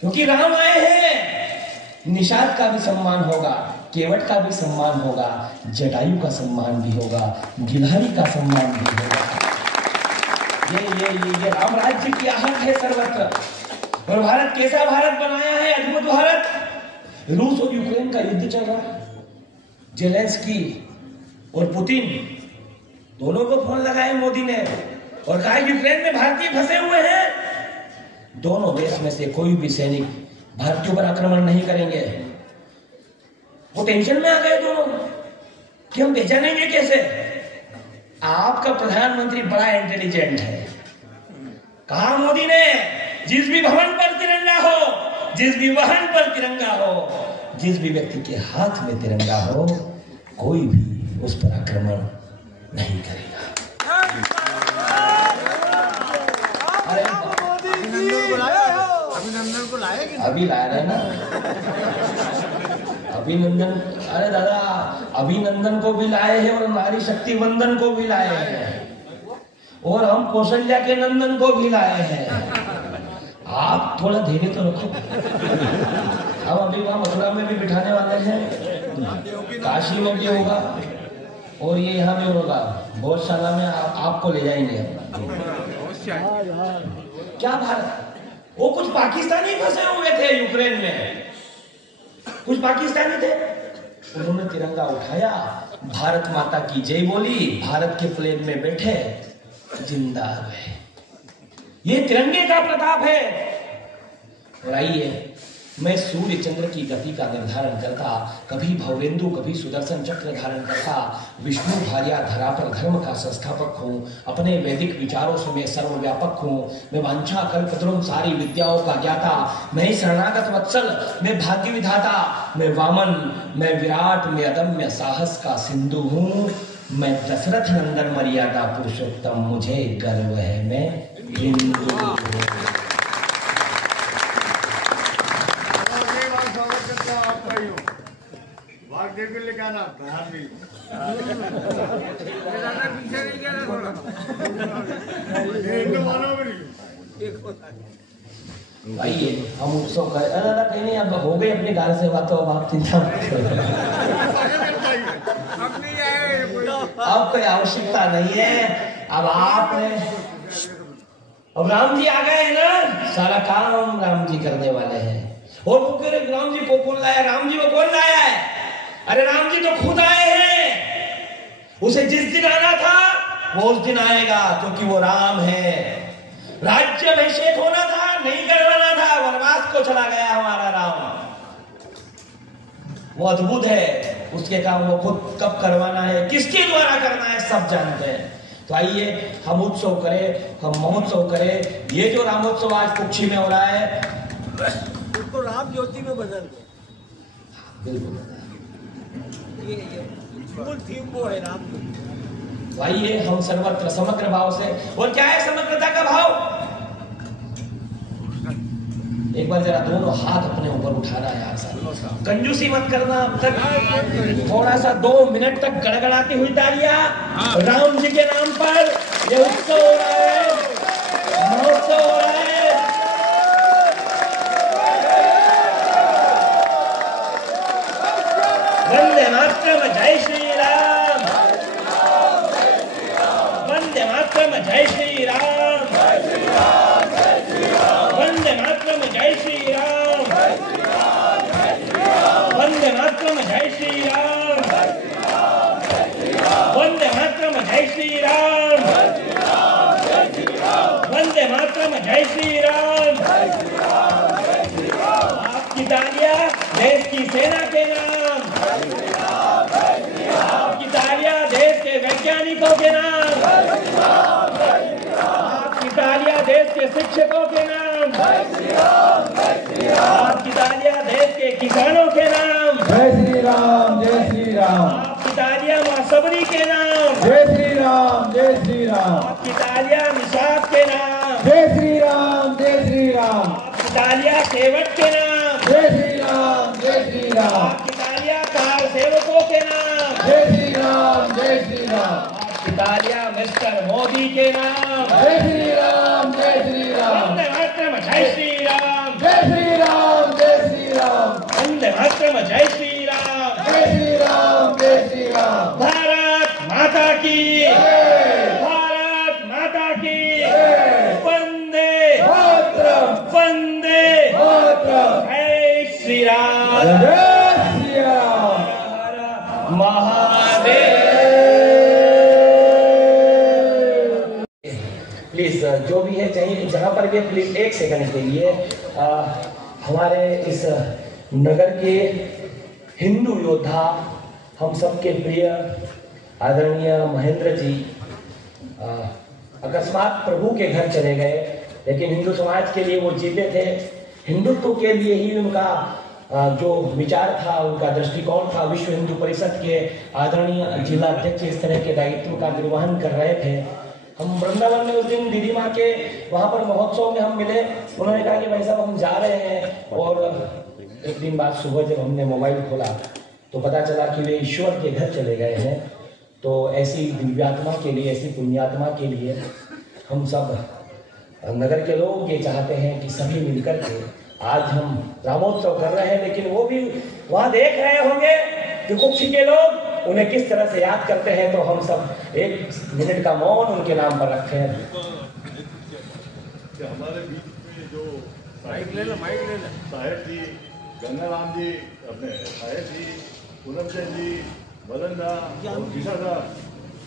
क्योंकि राम आए हैं। निषाद का भी सम्मान होगा। केवट का भी सम्मान होगा, जटायु का सम्मान भी होगा, गिलहरी का सम्मान भी होगा। ये राम राज्य की आहट है सर्वत्र। और भारत कैसा भारत बनाया है, अद्भुत भारत। रूस और यूक्रेन का युद्ध चल रहा है, जेलेंस्की और पुतिन दोनों को फोन लगाए मोदी ने और कहा यूक्रेन में भारतीय फंसे हुए हैं, दोनों देश में से कोई भी सैनिक भारत के ऊपर आक्रमण नहीं करेंगे। वो टेंशन में आ गए दोनों कि हम पहचानेंगे कैसे। आपका प्रधानमंत्री बड़ा इंटेलिजेंट है, कहा मोदी ने जिस भी भवन पर तिरंगा हो, जिस भी वाहन पर तिरंगा हो, जिस भी व्यक्ति के हाथ में तिरंगा हो, कोई भी उस पर आक्रमण नहीं करेगा। अभिनंदन को लाए कि अभी ला रहे ना अभिनंदन। अरे दादा, अभिनंदन को भी लाए हैं और नारी शक्ति वंदन को भी लाए हैं और हम कौशल्या के नंदन को भी लाए हैं। आप थोड़ा धैर्य तो रखो। हम अभी वहां मथुरा में भी बिठाने वाले हैं, काशी में भी होगा और ये यहाँ भी होगा। गौशाला में आपको ले जाएंगे। क्या भारत, वो कुछ पाकिस्तानी फंसे हुए थे यूक्रेन में, कुछ पाकिस्तानी थे, उन्होंने तिरंगा उठाया, भारत माता की जय बोली, भारत के फ्लैग में बैठे, जिंदा रहे। ये तिरंगे का प्रताप है। और आइए, मैं सूर्य चंद्र की गति का निर्धारण करता, कभी भवरेंदु कभी सुदर्शन चक्र धारण करता, विष्णु भार्या धरा पर धर्म का संस्थापक हूँ, अपने वैदिक विचारों से मैं सर्वव्यापक हूँ, मैं वांछा कल्पद्रुम सारी विद्याओं का ज्ञाता, मैं शरणागत वत्सल, मैं भाग्य विधाता, मैं वामन, मैं विराट, मैं अदम्य साहस का सिंधु हूँ, मैं दशरथ नंदन मर्यादा पुरुषोत्तम, मुझे गर्व है मैं हिंदू हूँ। आइए हम उत्सव करें। कहीं नहीं, अब हो गई अपनी गाड़ी से बात, तो अब आप चिंता मत करो। अब कोई आवश्यकता नहीं है। अब आपने, अब राम जी आ गए हैं ना, सारा काम राम जी करने वाले हैं। और वो कह रहे राम जी को कौन लाया, राम जी को कौन लाया है? अरे राम जी तो खुद आए हैं। उसे जिस दिन आना था वो उस दिन आएगा, क्योंकि वो राम है। राज्य अभिषेक होना था, नहीं करवाना था, वनवास को चला गया हमारा राम। वो अद्भुत है, उसके काम वो खुद कब करवाना है, किसके द्वारा करना है, सब जानते हैं। तो आइए हम उत्सव करें, हम महोत्सव करें। ये जो रामोत्सव आज कुक्षी में हो रहा है, उसको राम ज्योति में बदल दो। बिल्कुल, ये मूल थीम वो है राम ज्योति। तो आइए हम सर्वत्र समग्र भाव से, और क्या है समग्रता का भाव? एक बार जरा दोनों हाथ अपने ऊपर उठाना यार साहब, कंजूसी मत करना। अब तक थोड़ा सा 2 मिनट तक गड़गड़ाती हुई तालियां राम जी के नाम पर। ये उत्सव हो रहा है, महोत्सव हो रहा है। वंदे मातरम, जय श्री राम। वंदे मातरम, जय श्री राम। वंदे मातरम, जय श्री राम। वंदे मातरम, जय श्री राम। वंदे मातरम, जय श्री राम। वंदे मातरम, जय श्री राम। आपकी तालियां देश की सेना के नाम, आपकी तालियां देश के वैज्ञानिकों के नाम, आपकी तालियां देश के शिक्षकों के नाम, आपकी तालियां देश के किसानों के नाम। जय श्री राम, जय श्री राम। आपकी तालियां मां सबरी के नाम। जय श्री राम, जय श्री राम। आपकी तालियां निषाद के नाम। जय श्री राम, जय श्री राम। आपकी तालियां केवट के नाम। जय श्री राम, जय श्री राम। आपकी तालियां कार सेवकों के नाम। जय श्री राम, जय श्री राम। आपकी तालियां मिस्टर मोदी के नाम। जय श्री राम, जय श्री राम। वंदे मातरम, जय श्री राम। जय श्री राम, जय श्री राम। वंदे मातरम, जय श्री राम। जय श्री राम। महादेव। प्लीज जो भी है चाहिए जहां पर भी प्लीज 1 सेकंड के लिए हमारे इस नगर के हिंदू योद्धा हम सबके प्रिय आदरणीय महेंद्र जी अकस्मात प्रभु के घर चले गए, लेकिन हिंदू समाज के लिए वो जीते थे। हिंदुत्व के लिए ही उनका जो विचार था, उनका दृष्टिकोण था। विश्व हिंदू परिषद के आदरणीय जिला अध्यक्ष इस तरह के दायित्व का निर्वहन कर रहे थे। हम वृंदावन में उस दिन दीदी माँ के वहाँ पर महोत्सव में हम मिले। उन्होंने कहा कि भाई साहब हम जा रहे हैं, और एक दिन बाद सुबह जब हमने मोबाइल खोला तो पता चला कि वे ईश्वर के घर चले गए हैं। तो ऐसी दिव्यात्मा के लिए, ऐसी पुण्यात्मा के लिए हम सब नगर के लोग ये चाहते हैं कि सभी मिलकर के आज हम रामोत्सव कर रहे हैं, लेकिन वो भी वहाँ देख रहे होंगे कि कुक्षी के लोग उन्हें किस तरह से याद करते हैं। तो हम सब 1 मिनट का मौन उनके नाम पर रखते हैं। हमारे बीच में जो माइक ले साहेब जी, गंगाराम जी, अपने साहेब जी, पूनम जी, मदन दा और विशा दा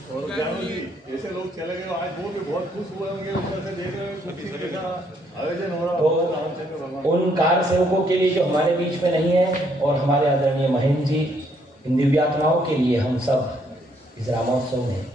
और ज्ञानू जी, ऐसे लोग चले गए। आज वो भी बहुत खुश हुए होंगे, ऊपर से देख रहे हैं आयोजन हो रहा है। तो उन कार सेवकों के लिए जो हमारे बीच में नहीं है, और हमारे आदरणीय महेंद्र जी, इन दिव्यात्माओं के लिए हम सब इस रामोत्सव में